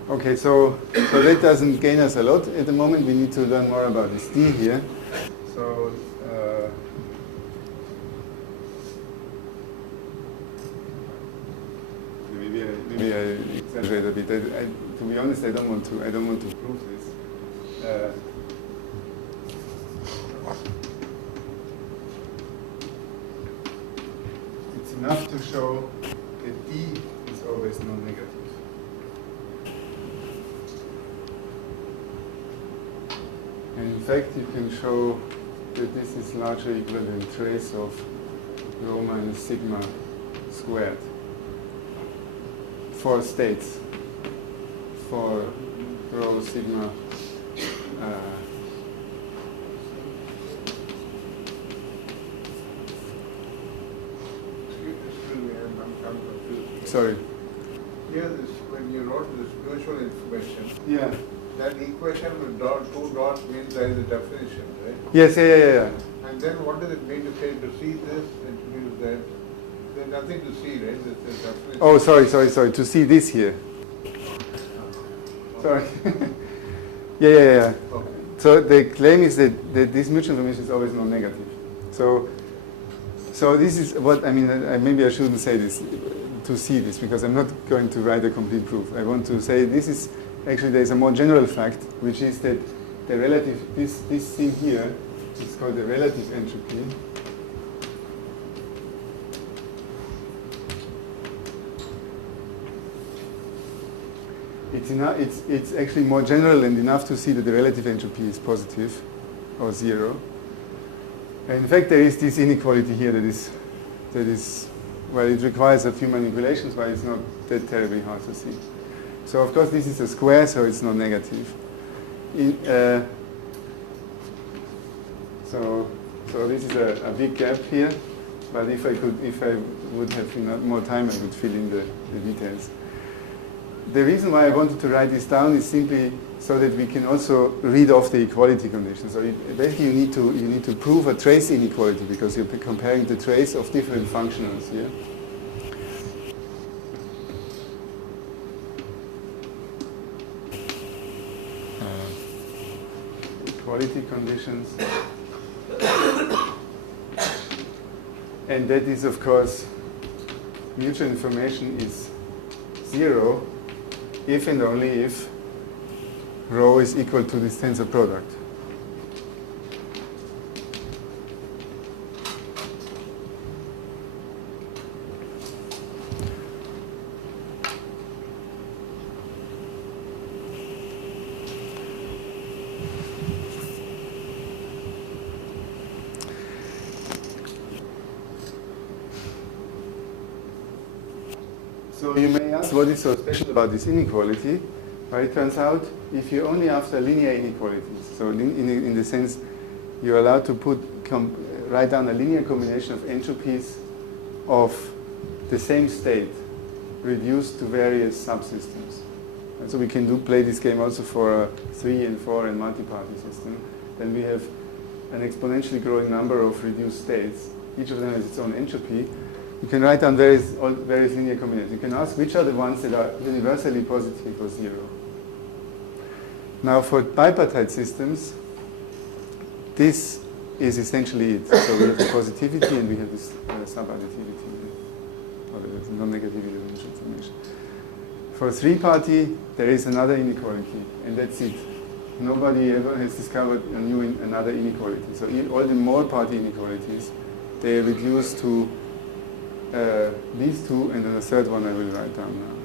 Okay, so that doesn't gain us a lot at the moment. We need to learn more about this D here. So maybe I exaggerate a bit. To be honest, I don't want to prove this. It's enough to show that D is always non-negative. And in fact, you can show that this is larger or equal than trace of rho minus sigma squared for states, for rho sigma Excuse me, I'm confused. sorry. Here, when you wrote this mutual information, Yeah. that equation with two dots means there is a definition, right? Yes, yeah. And then what does it mean to say to see this and to use that? There's nothing to see, right? It's a definition. Oh, sorry. To see this here. Sorry. Yeah. Okay. So the claim is that this mutual information is always non-negative. So this is what I mean. Maybe I shouldn't say this to see this, because I'm not going to write a complete proof. I want to say this is actually there is a more general fact, which is that the relative this thing here is called the relative entropy. It's actually more general and enough to see that the relative entropy is positive or zero. And in fact, there is this inequality here that is well, it requires a few manipulations, but it's not that terribly hard to see. So of course this is a square, so it's not negative. So this is a big gap here, but if I would have more time, I would fill in the details. The reason why I wanted to write this down is simply so that we can also read off the equality condition. So basically you need to prove a trace inequality, because you're comparing the trace of different functionals here. Equality conditions. And that is, of course, mutual information is zero if and only if rho is equal to this tensor product. So you may ask, what is so special about this inequality? Well, it turns out if you're only after linear inequalities, so in the sense you're allowed to write down a linear combination of entropies of the same state reduced to various subsystems. And so we can play this game also for a 3 and 4 and multi-party system. Then we have an exponentially growing number of reduced states. Each of them has its own entropy. You can write down various linear combinations. You can ask which are the ones that are universally positive or 0. Now for bipartite systems, this is essentially it. So we have the positivity and we have this subadditivity, or the non-negativity of initial information. For a 3-party, there is another inequality, and that's it. Nobody ever has discovered another inequality. So all the more party inequalities, they are reduced to these two, and then the third one I will write down now.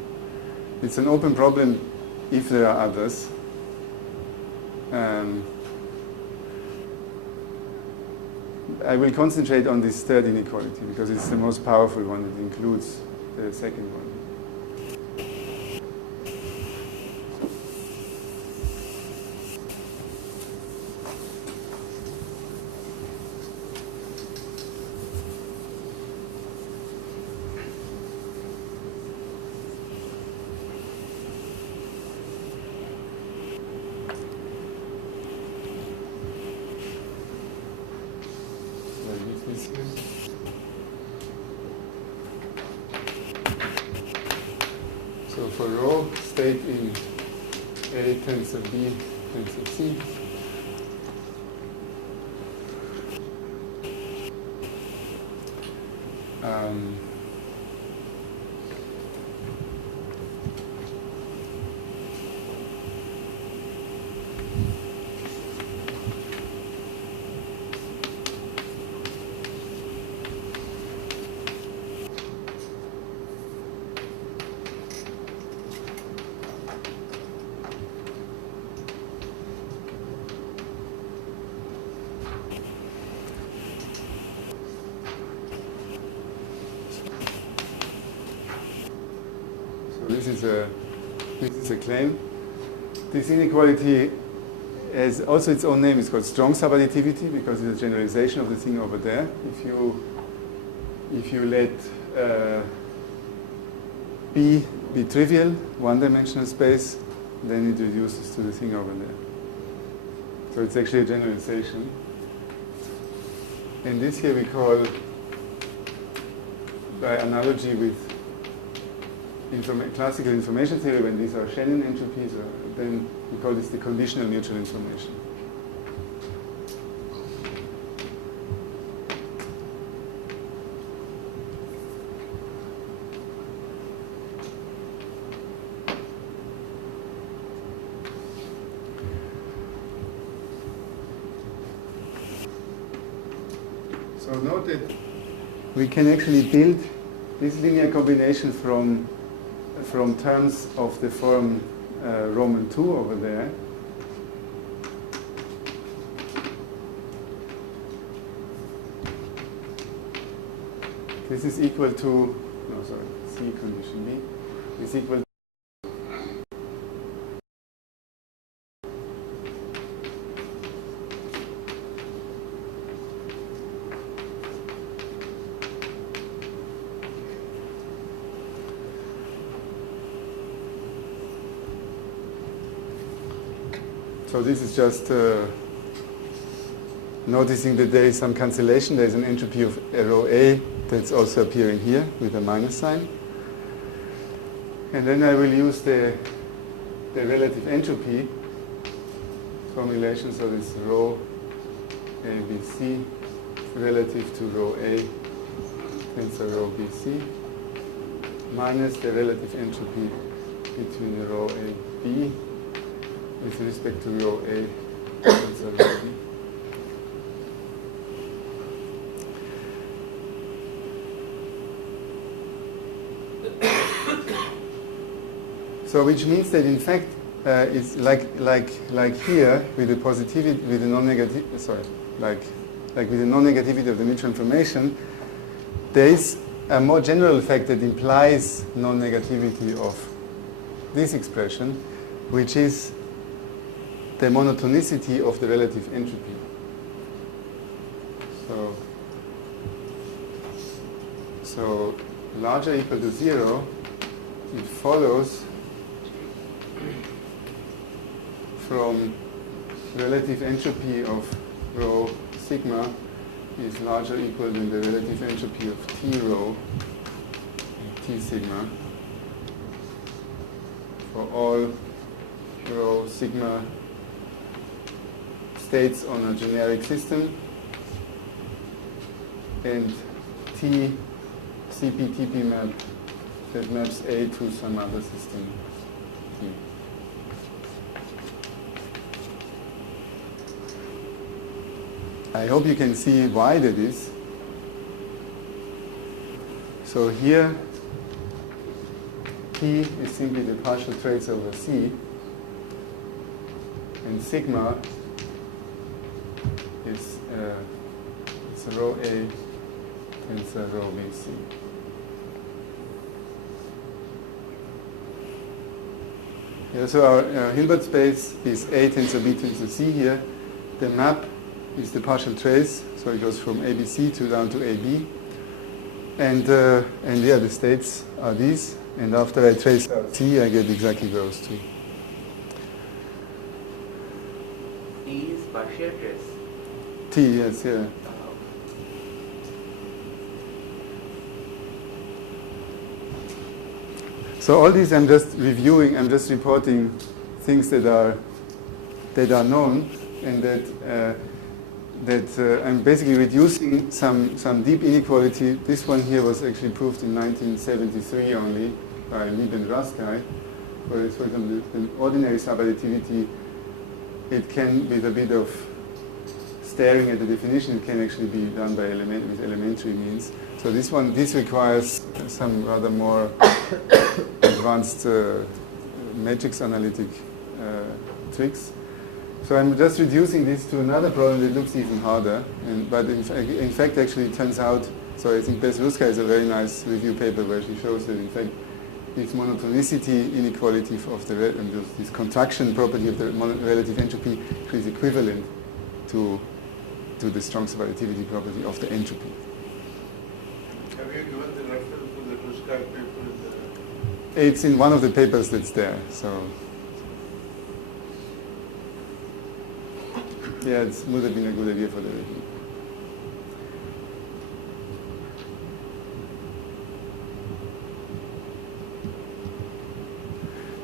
It's an open problem if there are others. I will concentrate on this third inequality because it's the most powerful one. It includes the second one. So for rho, state in A tensor B tensor C. This is a claim. This inequality has also its own name. It's called strong subadditivity because it's a generalization of the thing over there. If you let B be trivial, one-dimensional space, then it reduces to the thing over there. So it's actually a generalization. And this here we call, by analogy with classical information theory, when these are Shannon entropies, then we call this the conditional mutual information. So note that we can actually build this linear combination from terms of the form Roman 2 over there. This is equal to, no, sorry, C condition B is equal to so this is just noticing that there is some cancellation. There is an entropy of rho A that's also appearing here with a minus sign. And then I will use the relative entropy formulation. So this rho ABC relative to rho A tensor rho BC minus the relative entropy between rho A B with respect to rho A tensor rho B. So which means that in fact it's like here with the positivity, with the non-negative, sorry, like with the non-negativity of the mutual information, there is a more general effect that implies non-negativity of this expression, which is the monotonicity of the relative entropy. So larger equal to 0, it follows from relative entropy of rho sigma is larger or equal than the relative entropy of T rho, T sigma, for all rho sigma states on a generic system, and T CP-TP map that maps A to some other system T. I hope you can see why that is. So here, T is simply the partial trace over C, and sigma is it's a rho A and it's a rho BC. Yeah, so our Hilbert space is A tensor B tensor C here. The map is the partial trace, so it goes from ABC to down to AB. And yeah, the states are these. And after I trace out T, I get exactly those two. T is partial trace. T, yes, yeah. So all these I'm just reviewing, I'm just reporting things that are known, and that I'm basically reducing some deep inequality. This one here was actually proved in 1973 only by Lieb and Raskai. For example, the ordinary subadditivity, it can, with a bit of staring at the definition, it can actually be done by with elementary means. So this requires some rather more advanced matrix analytic tricks. So I'm just reducing this to another problem that looks even harder. But in fact, actually, it turns out, so I think Petz has a very nice review paper where she shows that, in fact, this monotonicity inequality of this contraction property of the relative entropy is equivalent to the strong subadditivity property of the entropy. Have you given the reference to the Ruskal paper? It's in one of the papers that's there. So yeah, it would have been a good idea for the review.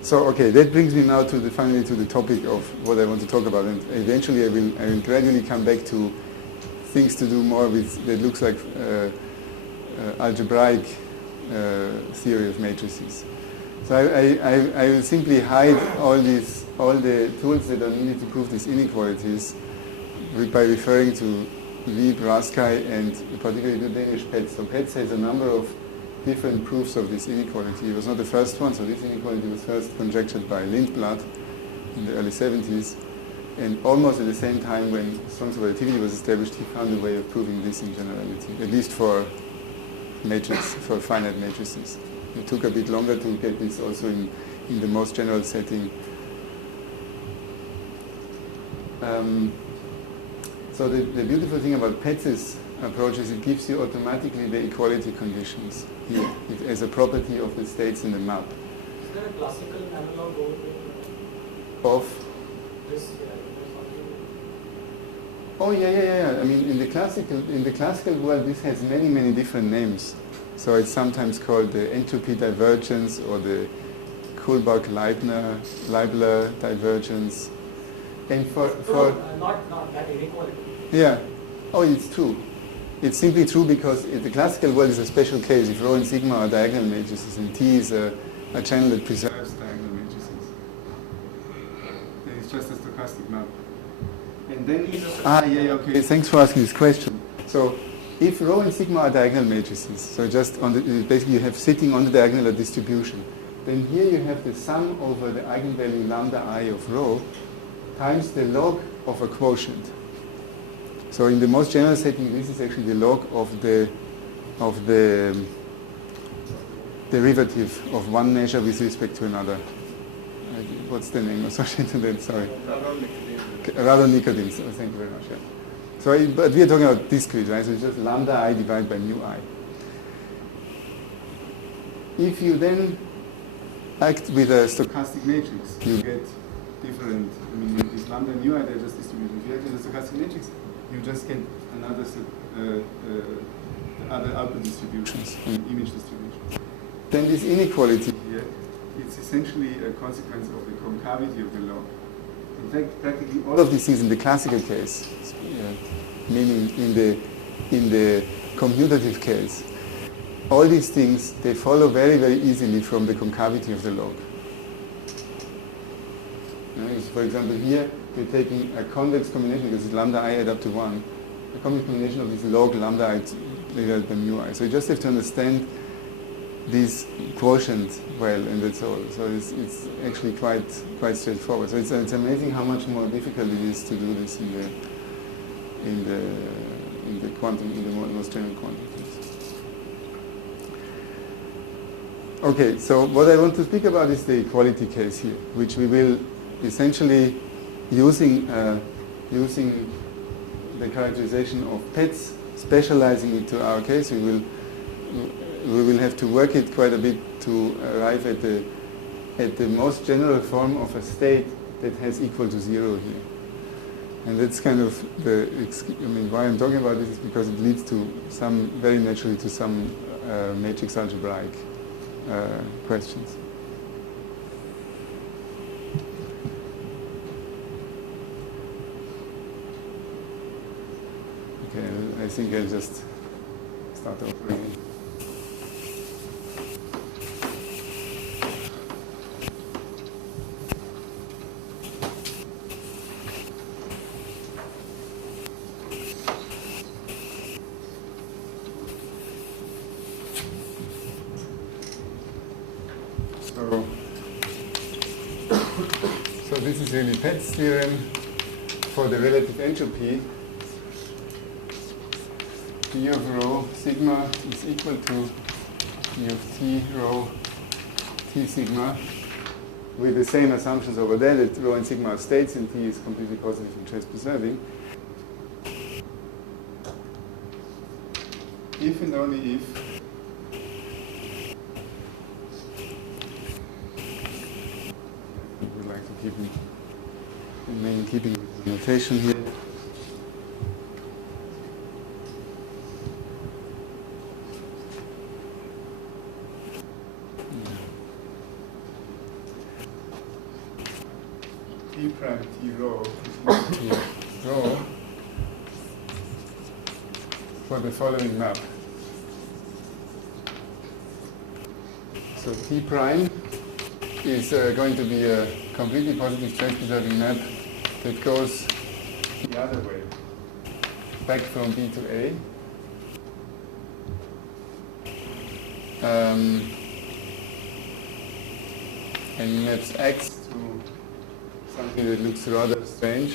So okay, that brings me now to finally to the topic of what I want to talk about, and eventually I will gradually come back to things to do more with that looks like algebraic theory of matrices. So I will simply hide all the tools that are needed to prove these inequalities by referring to Lieb, Raskai, and particularly the Danish Petz. So Petz has a number of different proofs of this inequality. It was not the first one, so this inequality was first conjectured by Lindblad in the early 70s. And almost at the same time when strong subadditivity was established, he found a way of proving this in generality, at least for finite matrices. It took a bit longer to get this also in the most general setting. So the beautiful thing about Petz's approach is it gives you automatically the equality conditions here, as a property of the states in the map. Is there a classical analog over there? Of? This, Oh yeah. I mean, in the classical world, this has many different names. So it's sometimes called the entropy divergence or the Kullback-Leibler divergence. And for not that inequality. Yeah. Oh, it's true. It's simply true because the classical world is a special case. If rho and sigma are diagonal matrices and T is a channel that preserves diagonal matrices, then it's just a stochastic map. And then okay. Thanks for asking this question. So, if rho and sigma are diagonal matrices, so just basically you have sitting on the diagonal a distribution, then here you have the sum over the eigenvalue lambda I of rho times the log of a quotient. So in the most general setting, this is actually the log of the derivative of one measure with respect to another. What's the name associated to that? Sorry. Radon-Nikodym. So thank you very much. Yeah. So, but we are talking about discrete, right? So it's just lambda I divided by mu I. If you then act with a stochastic matrix, you get different. I mean, this lambda and mu, they're just distributions. If you have the stochastic matrix, you just get another other output distributions, image distributions. Then this inequality here, it's essentially a consequence of the concavity of the log. In fact, practically all of these things in the classical case, meaning in the commutative case, all these things, they follow very, very easily from the concavity of the log. For example, here we're taking a convex combination because it's lambda I add up to 1. A convex combination of this log lambda I divided by mu I. So you just have to understand this quotient well, and that's all. So it's actually quite straightforward. So it's amazing how much more difficult it is to do this in the most general quantities. Okay, so what I want to speak about is the equality case here, which we will essentially using the characterization of Petz, specializing it to our case. We will have to work it quite a bit to arrive at the most general form of a state that has equal to 0 here. And that's kind of why I'm talking about this is because it leads to very naturally to some matrix algebraic questions. Okay, I think I'll just start over again. So this is really Petz theorem for the relative entropy. P of rho sigma is equal to P of T rho T sigma with the same assumptions over there that rho and sigma are states and T is completely positive and trace preserving. If and only if keeping the notation here. T prime T rho is T rho for the following map. So T prime is going to be a completely positive trace preserving map that goes the other way, back from B to A. And maps X to something that looks rather strange.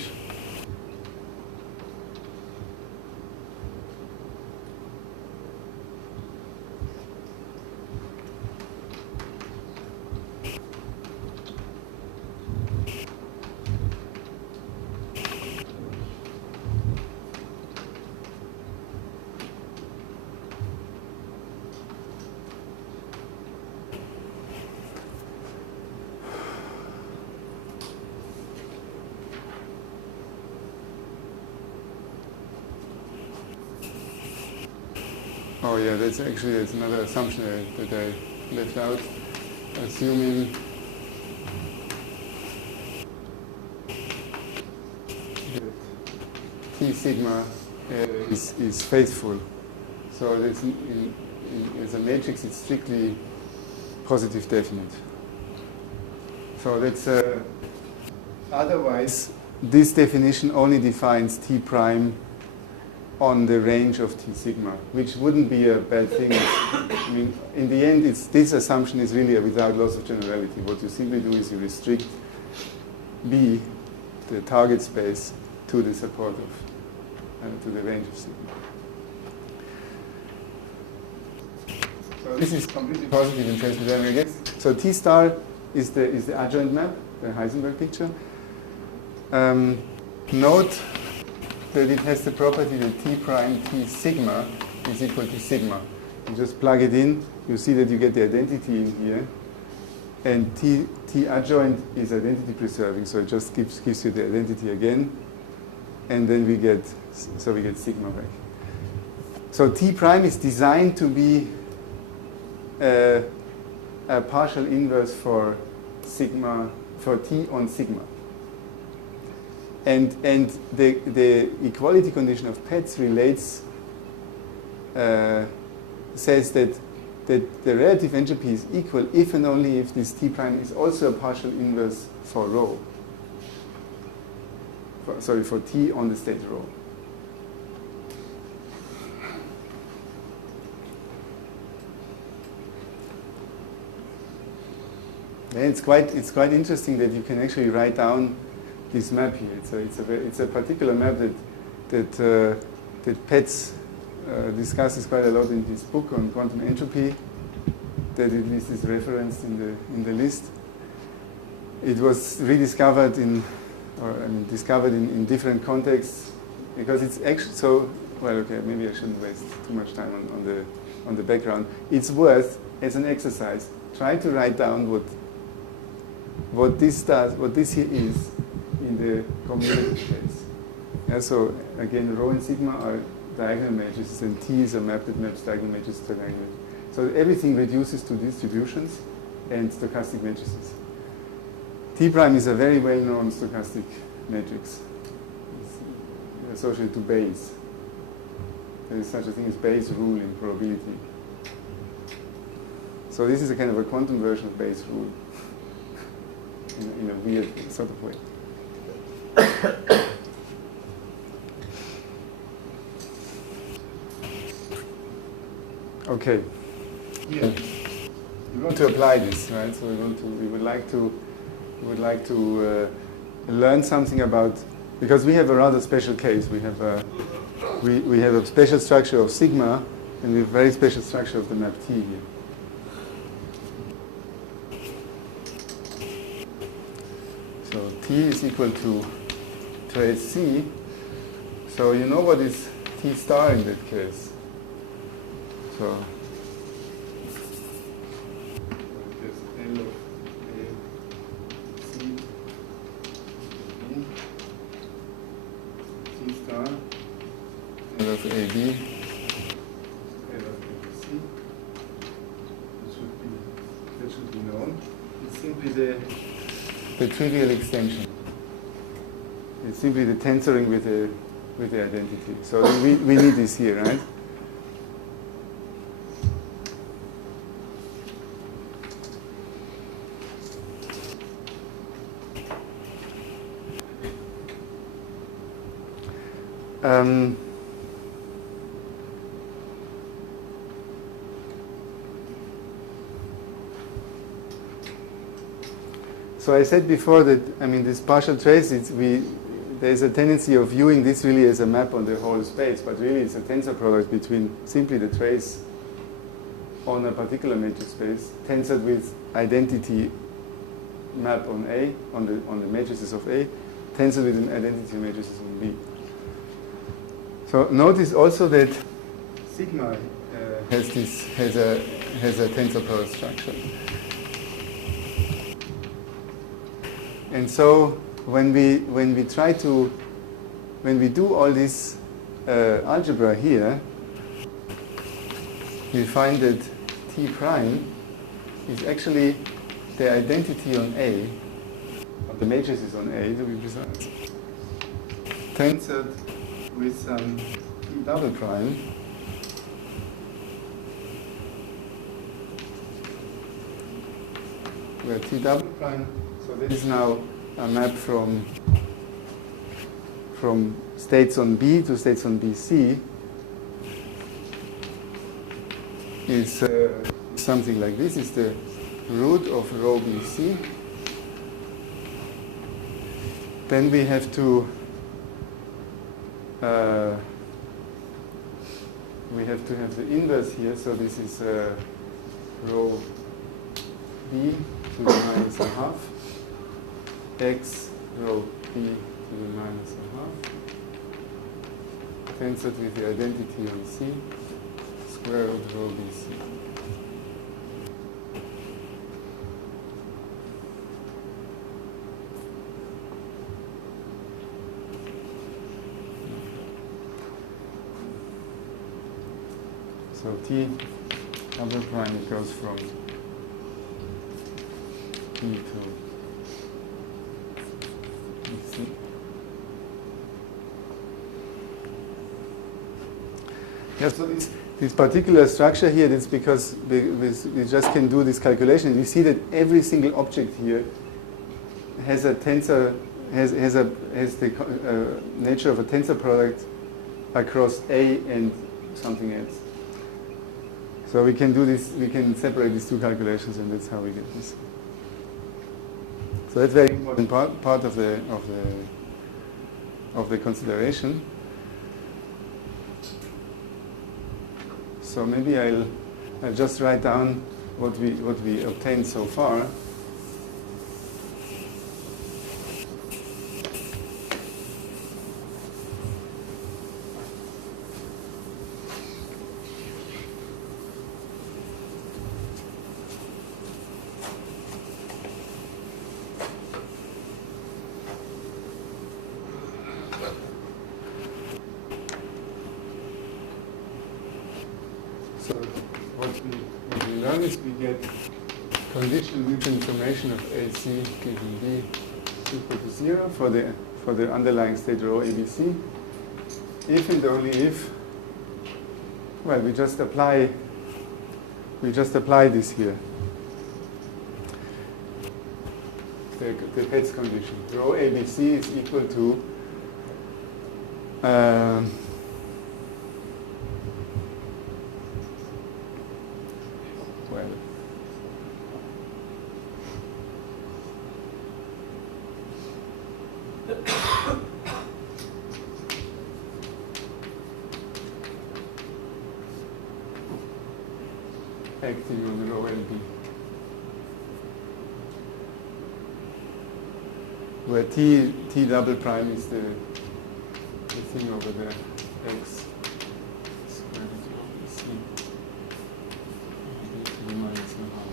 Oh yeah, that's another assumption that I left out. Assuming that T sigma is faithful. So that's as a matrix, it's strictly positive definite. So that's otherwise, this definition only defines T prime on the range of T sigma, which wouldn't be a bad thing. I mean, in the end, this assumption is really without loss of generality. What you simply do is you restrict B, the target space, to the support of, to the range of sigma. So this is completely positive in trace preserving, I guess. So T star is the adjoint map, the Heisenberg picture. Note that it has the property that T prime T sigma is equal to sigma. You just plug it in, you see that you get the identity in here And T adjoint is identity preserving, so it just gives you the identity again, and then we get sigma back. So T prime is designed to be a partial inverse for sigma, for T on sigma. And the equality condition of Petz relates, says that the relative entropy is equal if and only if this T prime is also a partial inverse for rho. For T on the state rho. And it's quite interesting that you can actually write down this map here. It's a particular map that Petz discusses quite a lot in his book on quantum entropy. That it is referenced in the list. It was rediscovered discovered in different contexts because it's actually so. Well, okay, maybe I shouldn't waste too much time on the background. It's worth, as an exercise, try to write down what this does, what this here is in the combinatorial case. Yeah, so again, rho and sigma are diagonal matrices, and T is a map that maps diagonal matrices to diagonal matrices. So everything reduces to distributions and stochastic matrices. T prime is a very well-known stochastic matrix. It's associated to Bayes. There is such a thing as Bayes' rule in probability. So this is a kind of a quantum version of Bayes' rule in a weird sort of way. Okay. Yeah. We want to apply this, right? So we would like to learn something about, because we have a rather special case. We have a special structure of sigma, and we have a very special structure of the map T here. So T is equal to trace C. So you know what is T star in that case. So there's L of A, C, B, T star, L of A, B, L of A, C. That should be known. It's simply the trivial extension. It's simply the tensoring with the identity. So we need this here, right? So I said before that, this partial trace, there's a tendency of viewing this really as a map on the whole space, but really it's a tensor product between simply the trace on a particular matrix space, tensored with identity map on A, on the matrices of A, tensored with an identity matrices on B. So notice also that sigma has a tensor product structure. And so when we do all this algebra here, we find that T prime is actually the identity on A, of the matrices on A, to be precise, tensored with some T double prime, where T double prime, so this is now a map from states on B to states on BC, is something like this, is the root of rho BC. Then we have to have the inverse here, so this is rho B to the minus a half, x rho B to the minus a half, tensored with the identity on C, square root rho BC. So T double prime, it goes from T to C. Yeah, so this particular structure here, it's because we just can do this calculation. We see that every single object here has a tensor, has the nature of a tensor product across A and something else. So we can do this. We can separate these two calculations, and that's how we get this. So that's very important part of the consideration. So maybe I'll just write down what we obtained so far. So what we learn is we get conditional mutual information of AC given B equal to 0 for the underlying state rho ABC. If and only if, well, we just apply this here. The Petz condition. Rho ABC is equal to acting on the rho LB, where T double prime is the thing over there, X squared over C to the minus and a half.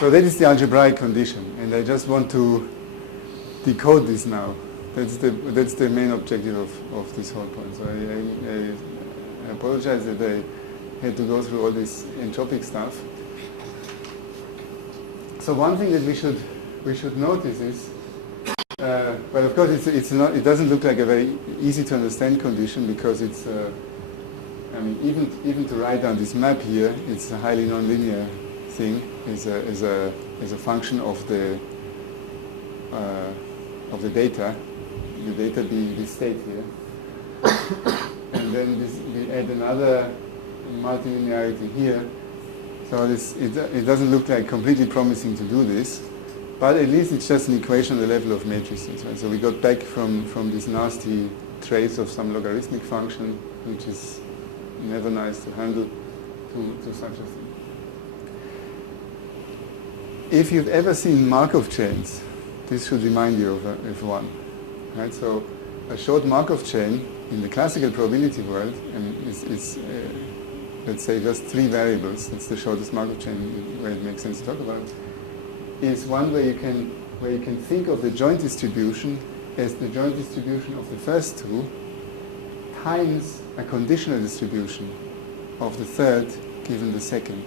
So that is the algebraic condition, and I just want to decode this now. That's the main objective of this whole point. So I apologize that I had to go through all this entropic stuff. So one thing that we should notice is, well, of course, it doesn't look like a very easy to understand condition, because it's I mean, even to write down this map here, it's a highly nonlinear thing. Is a function of the data, the data being this state here, and then we add another multilinearity here. So it doesn't look like completely promising to do this, but at least it's just an equation on the level of matrices. Right? So we got back from this nasty trace of some logarithmic function, which is never nice to handle, to such a thing. If you've ever seen Markov chains, this should remind you of one. Right? So a short Markov chain in the classical probability world, and it's let's say just 3 variables, it's the shortest Markov chain where it makes sense to talk about, is one where you can think of the joint distribution as the joint distribution of the first 2 times a conditional distribution of the third given the second.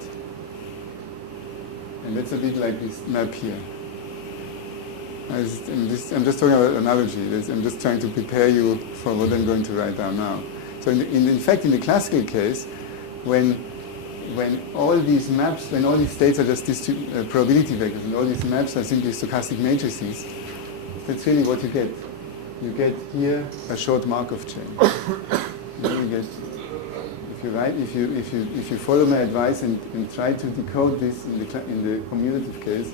And that's a bit like this map here. I'm just talking about analogy. I'm just trying to prepare you for what I'm going to write down now. So in fact, in the classical case, when all these maps, when all these states are just probability vectors, and all these maps are simply stochastic matrices, that's really what you get. You get here a short Markov chain. You get, if you follow my advice and try to decode this in the commutative case,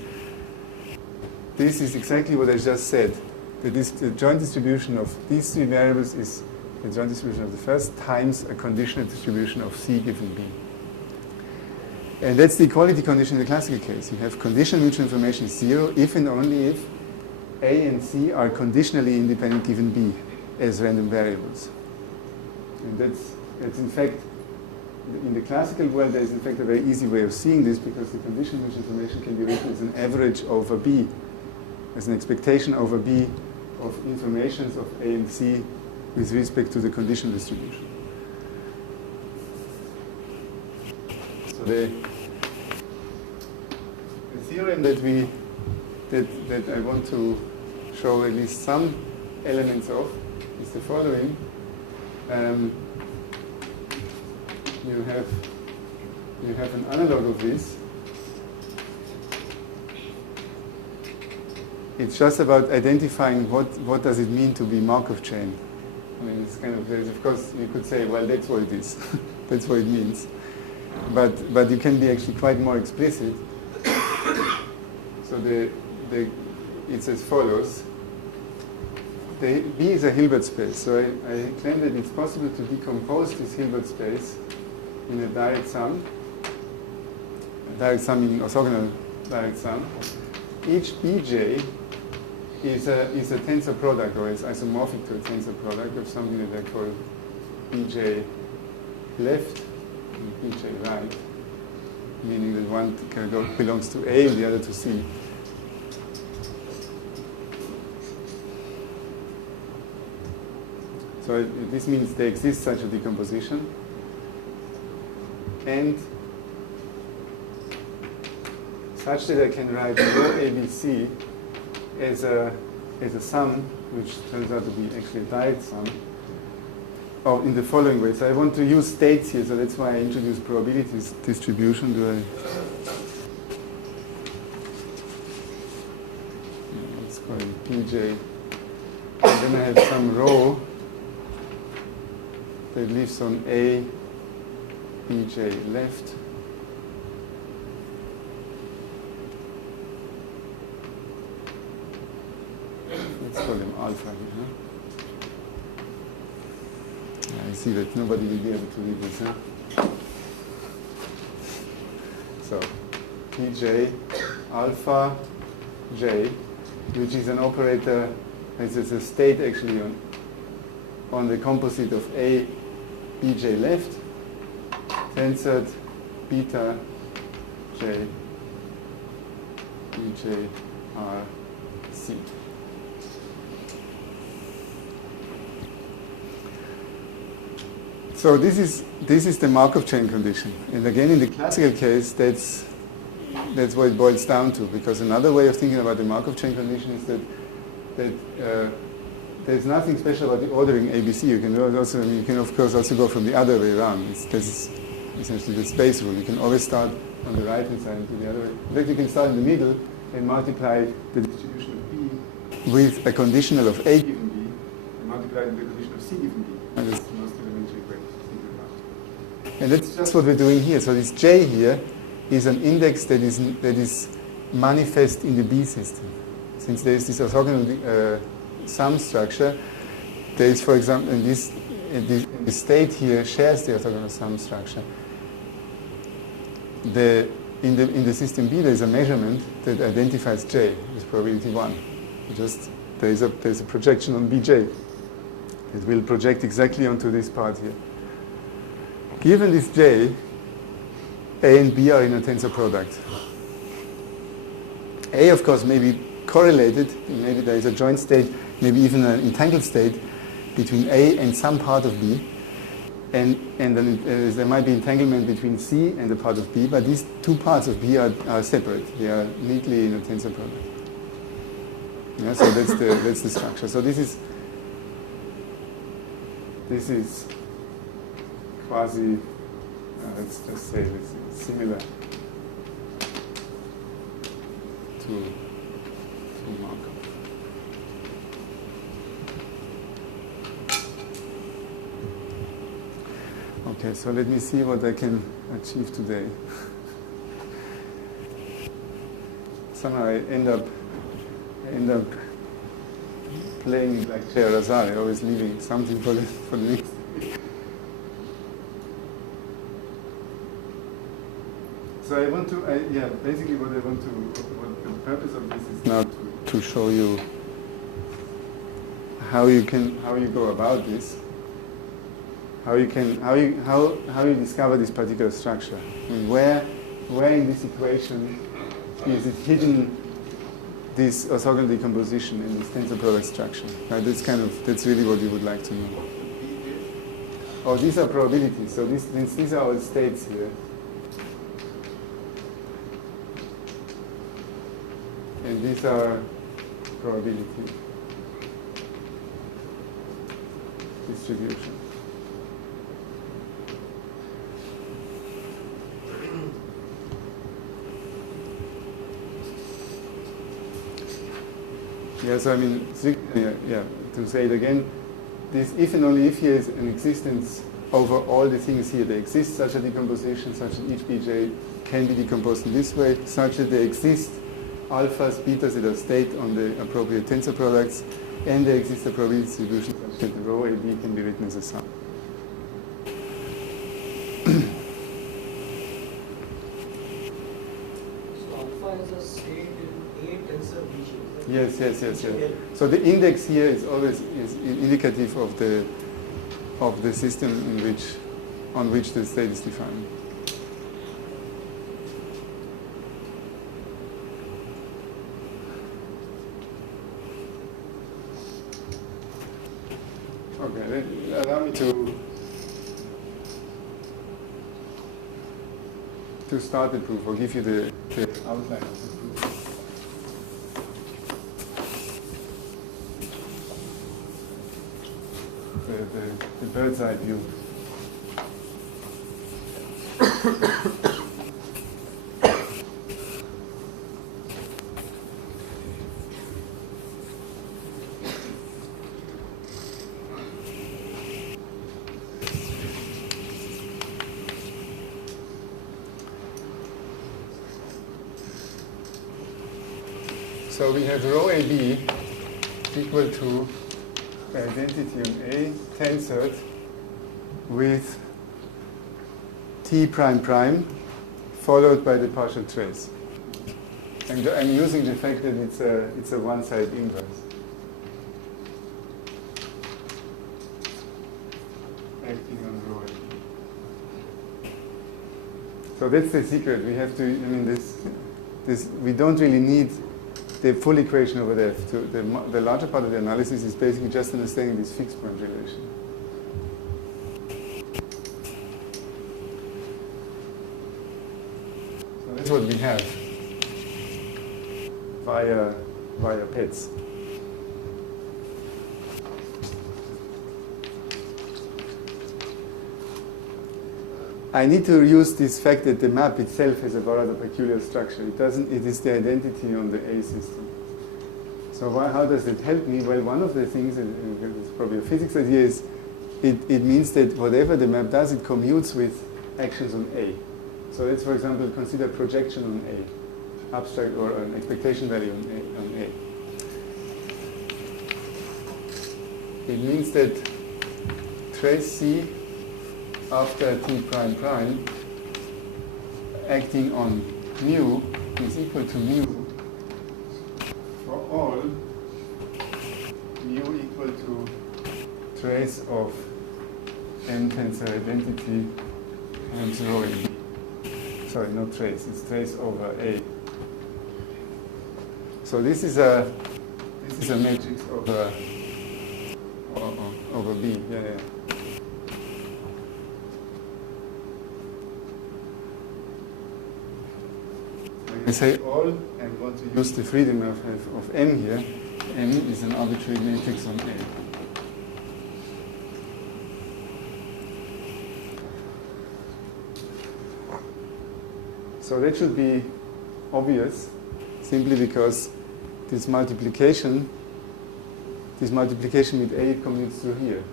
this is exactly what I just said. The joint distribution of these 3 variables is the joint distribution of the first times a conditional distribution of C given B. And that's the equality condition in the classical case. You have conditional mutual information 0 if and only if A and C are conditionally independent given B as random variables. And that's in fact in the classical world, there is in fact a very easy way of seeing this, because the condition-rich information can be written as an average over B, as an expectation over B of informations of A and C with respect to the condition distribution. So the theorem that I want to show at least some elements of is the following. You have an analog of this. It's just about identifying what does it mean to be Markov chain. I mean, it's kind of course you could say, well, that's what it is. That's what it means. But you can be actually quite more explicit. So it's as follows. B is a Hilbert space. So I claim that it's possible to decompose this Hilbert space in a direct sum meaning orthogonal direct sum. Each Bj is a tensor product, or is isomorphic to a tensor product of something that I call Bj left and Bj right, meaning that one belongs to A and the other to C. So this means there exists such a decomposition, and such that I can write rho ABC as a sum, which turns out to be actually a direct sum, or in the following way. So I want to use states here, so that's why I introduced probability distribution. Let's call it Pj. And then I have some rho that lives on A, Bj left. Let's call him alpha here. Huh? I see that nobody will be able to read this. Huh? So, Pj alpha j, which is an operator, it's a state actually on the composite of A, Bj left, tensored beta j, Bj r c. So this is the Markov chain condition, and again in the classical case that's what it boils down to, because another way of thinking about the Markov chain condition is that there's nothing special about the ordering ABC. You can of course also go from the other way around. This is essentially the space rule. You can always start on the right hand side and do the other way. In fact, you can start in the middle and multiply the distribution of B with a conditional of A given B and multiply with the condition of C given B. And that's the most elementary way to think about it. And that's just what we're doing here. So this J here is an index that is manifest in the B system. Since there is this orthogonal sum structure, there is, for example, the state here shares the orthogonal sum structure. In the system B, there is a measurement that identifies J with probability 1. There is a projection on Bj. It will project exactly onto this part here. Given this J, A and B are in a tensor product. A, of course, may be correlated. Maybe there is a joint state, maybe even an entangled state between A and some part of B. And then there might be entanglement between C and the part of B, but these two parts of B are separate. They are neatly in a tensor product. Yeah, so that's the structure. So this is quasi, let's just say this is similar to Markov. Okay, so let me see what I can achieve today. Somehow I end up playing like Scheherazade, always leaving something for the next. So basically what the purpose of this is now to show you how you go about this. how you discover this particular structure. I mean, where in this equation is it hidden, this orthogonal decomposition in this tensor product structure? Right? That's really what you would like to know. Oh, these are probabilities. So these are all states here. And these are probability distribution. Yeah, so I mean, to say it again, this if and only if here is an existence over all the things here, there exists such a decomposition, such that each bj can be decomposed in this way, such that there exist alphas, betas that are state on the appropriate tensor products, and there exists a probability distribution such that the rho AB can be written as a sum. So alpha is a state in A tensor region. Yes. So the index here is always indicative of the system on which the state is defined. Okay, then allow me to start the proof or give you the outline of the proof. The bird's eye view. So we have rho AB equal to the identity on A tensored with T prime prime followed by the partial trace. And I'm using the fact that it's a one-side inverse. Acting on rho AB. So that's the secret. We have to, I mean, this we don't really need the full equation over there. The larger part of the analysis is basically just understanding this fixed point relation. So that's what we have via Petz. I need to use this fact that the map itself has a rather peculiar structure. It is the identity on the A system. So how does it help me? Well, one of the things, and it's probably a physics idea, is it means that whatever the map does, it commutes with actions on A. So let's, for example, consider projection on A, abstract or an expectation value on A. It means that trace C after T prime prime acting on mu is equal to mu for all mu equal to trace of M tensor identity and rho AB. Sorry, not trace, it's trace over A. So this is a matrix over B. Yeah. I say all and want to use the freedom of M here. M is an arbitrary matrix on A. So that should be obvious, simply because this multiplication with A commutes through here.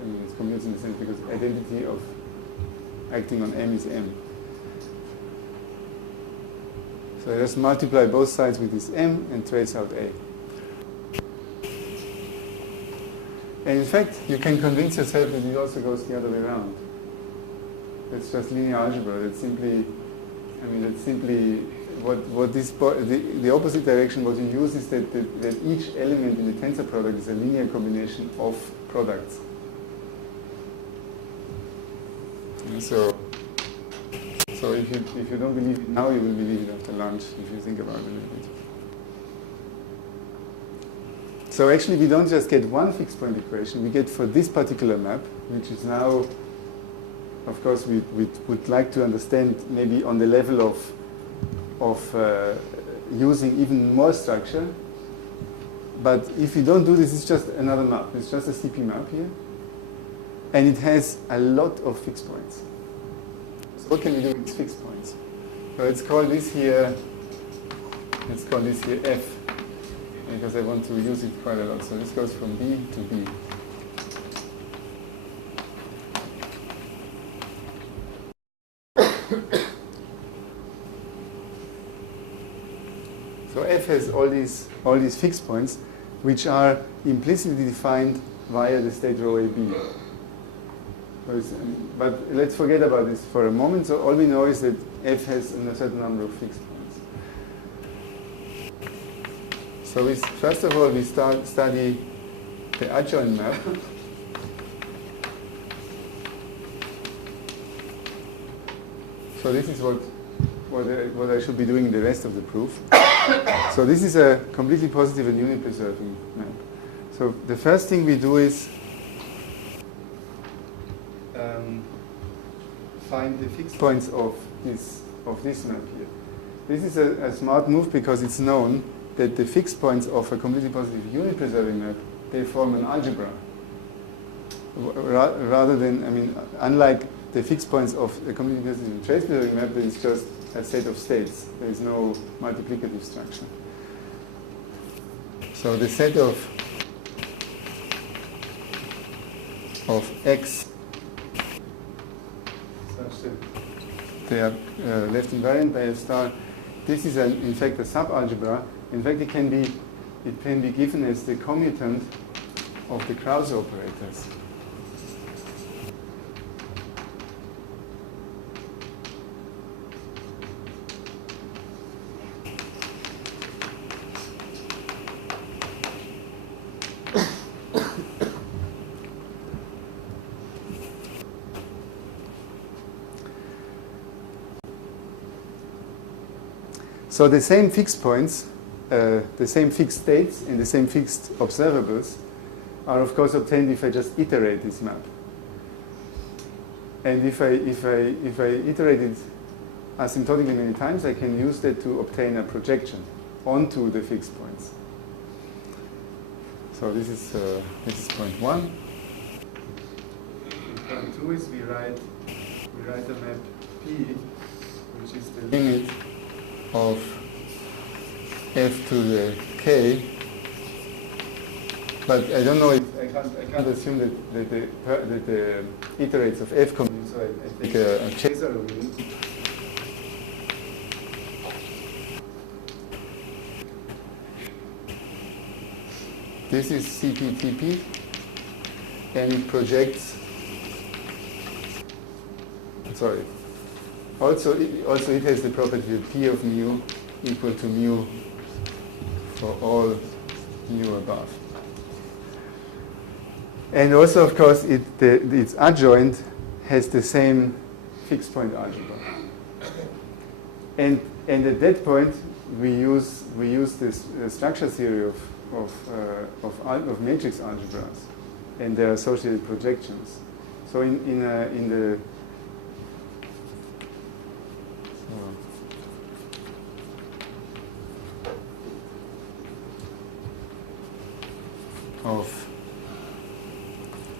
I mean, it commutes in the sense because identity of acting on M is M. So just multiply both sides with this M and trace out A. And in fact, you can convince yourself that it also goes the other way around. That's just linear algebra. That's simply, what this, the opposite direction, what you use is that each element in the tensor product is a linear combination of products. So if you don't believe it now, you will believe it after lunch if you think about it a little bit. So actually, we don't just get one fixed point equation. We get for this particular map, which is now, of course, we would like to understand maybe on the level of using even more structure. But if you don't do this, it's just another map. It's just a CP map here. And it has a lot of fixed points. So what can we do with fixed points? So let's call this here F, because I want to use it quite a lot. So this goes from B to B. So F has all these fixed points, which are implicitly defined via the state rho AB. But let's forget about this for a moment. So all we know is that F has a certain number of fixed points. So first of all, we study the adjoint map. So this is what I should be doing in the rest of the proof. So this is a completely positive and unit-preserving map. So the first thing we do is find the fixed points of this map here. This is a smart move because it's known that the fixed points of a completely positive unit-preserving map, they form an algebra. Rather than, unlike the fixed points of a completely positive trace-preserving map, that is just a set of states. There is no multiplicative structure. So the set of X such that they are left invariant by F star. This is in fact a subalgebra. In fact, it can be given as the commutant of the Krauss operators. So the same fixed points, the same fixed states, and the same fixed observables are of course obtained if I just iterate this map. And if I iterate it asymptotically many times, I can use that to obtain a projection onto the fixed points. So this is point 1. And point 2 is we write a map P, which is the limit of F to the K, but I don't know if I can't assume that the iterates of F commute, so I take a chaser rule. This is CPTP, and it projects. Sorry. Also, it has the property that P of mu equal to mu for all mu above. And also, of course, its adjoint has the same fixed point algebra. And at that point, we use this structure theory of matrix algebras and their associated projections. So in the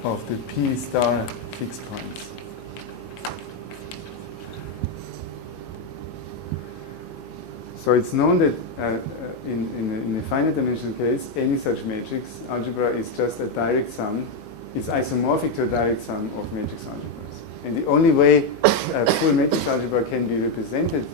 of the P star fixed points. So it's known that in the finite dimensional case, any such matrix algebra is just a direct sum. It's isomorphic to a direct sum of matrix algebras. And the only way a full matrix algebra can be represented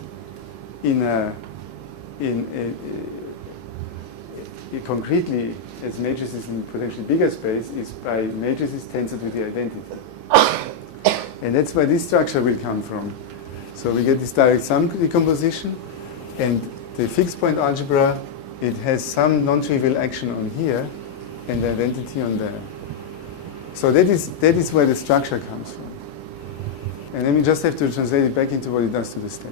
concretely as matrices in potentially bigger space is by matrices tensored with the identity. And that's where this structure will come from. So we get this direct sum decomposition, and the fixed point algebra, it has some non-trivial action on here and the identity on there. So that is where the structure comes from. And then we just have to translate it back into what it does to the state.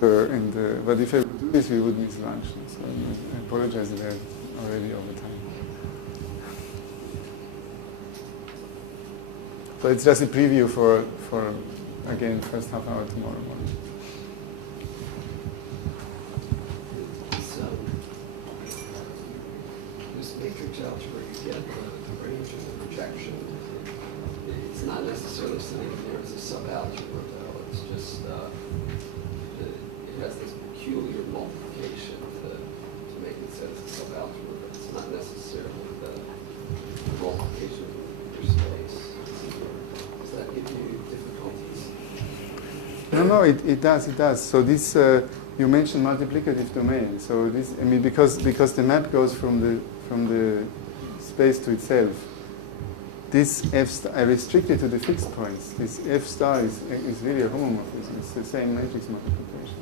But if I would do this, we would miss lunch. So I apologize that I'm already over time. So it's just a preview for again, first half hour tomorrow morning. So, this matrix algebra, you get the range of the projection. It's not necessarily sitting there as a subalgebra, though. It's just, it has this peculiar multiplication to make it sit as a subalgebra, but it's not necessarily the multiplication of your space. Does that give you difficulties? No, it does. So this, you mentioned multiplicative domain. So this, I mean, because the map goes from the space to itself. This F star, I restricted to the fixed points. This F star is really a homomorphism. It's the same matrix multiplication.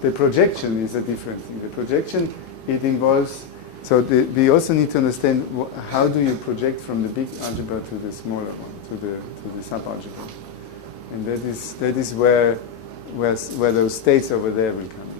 The projection is a different thing. The projection, it involves, so we also need to understand how do you project from the big algebra to the smaller one, to the subalgebra. And that is where those states over there will come in.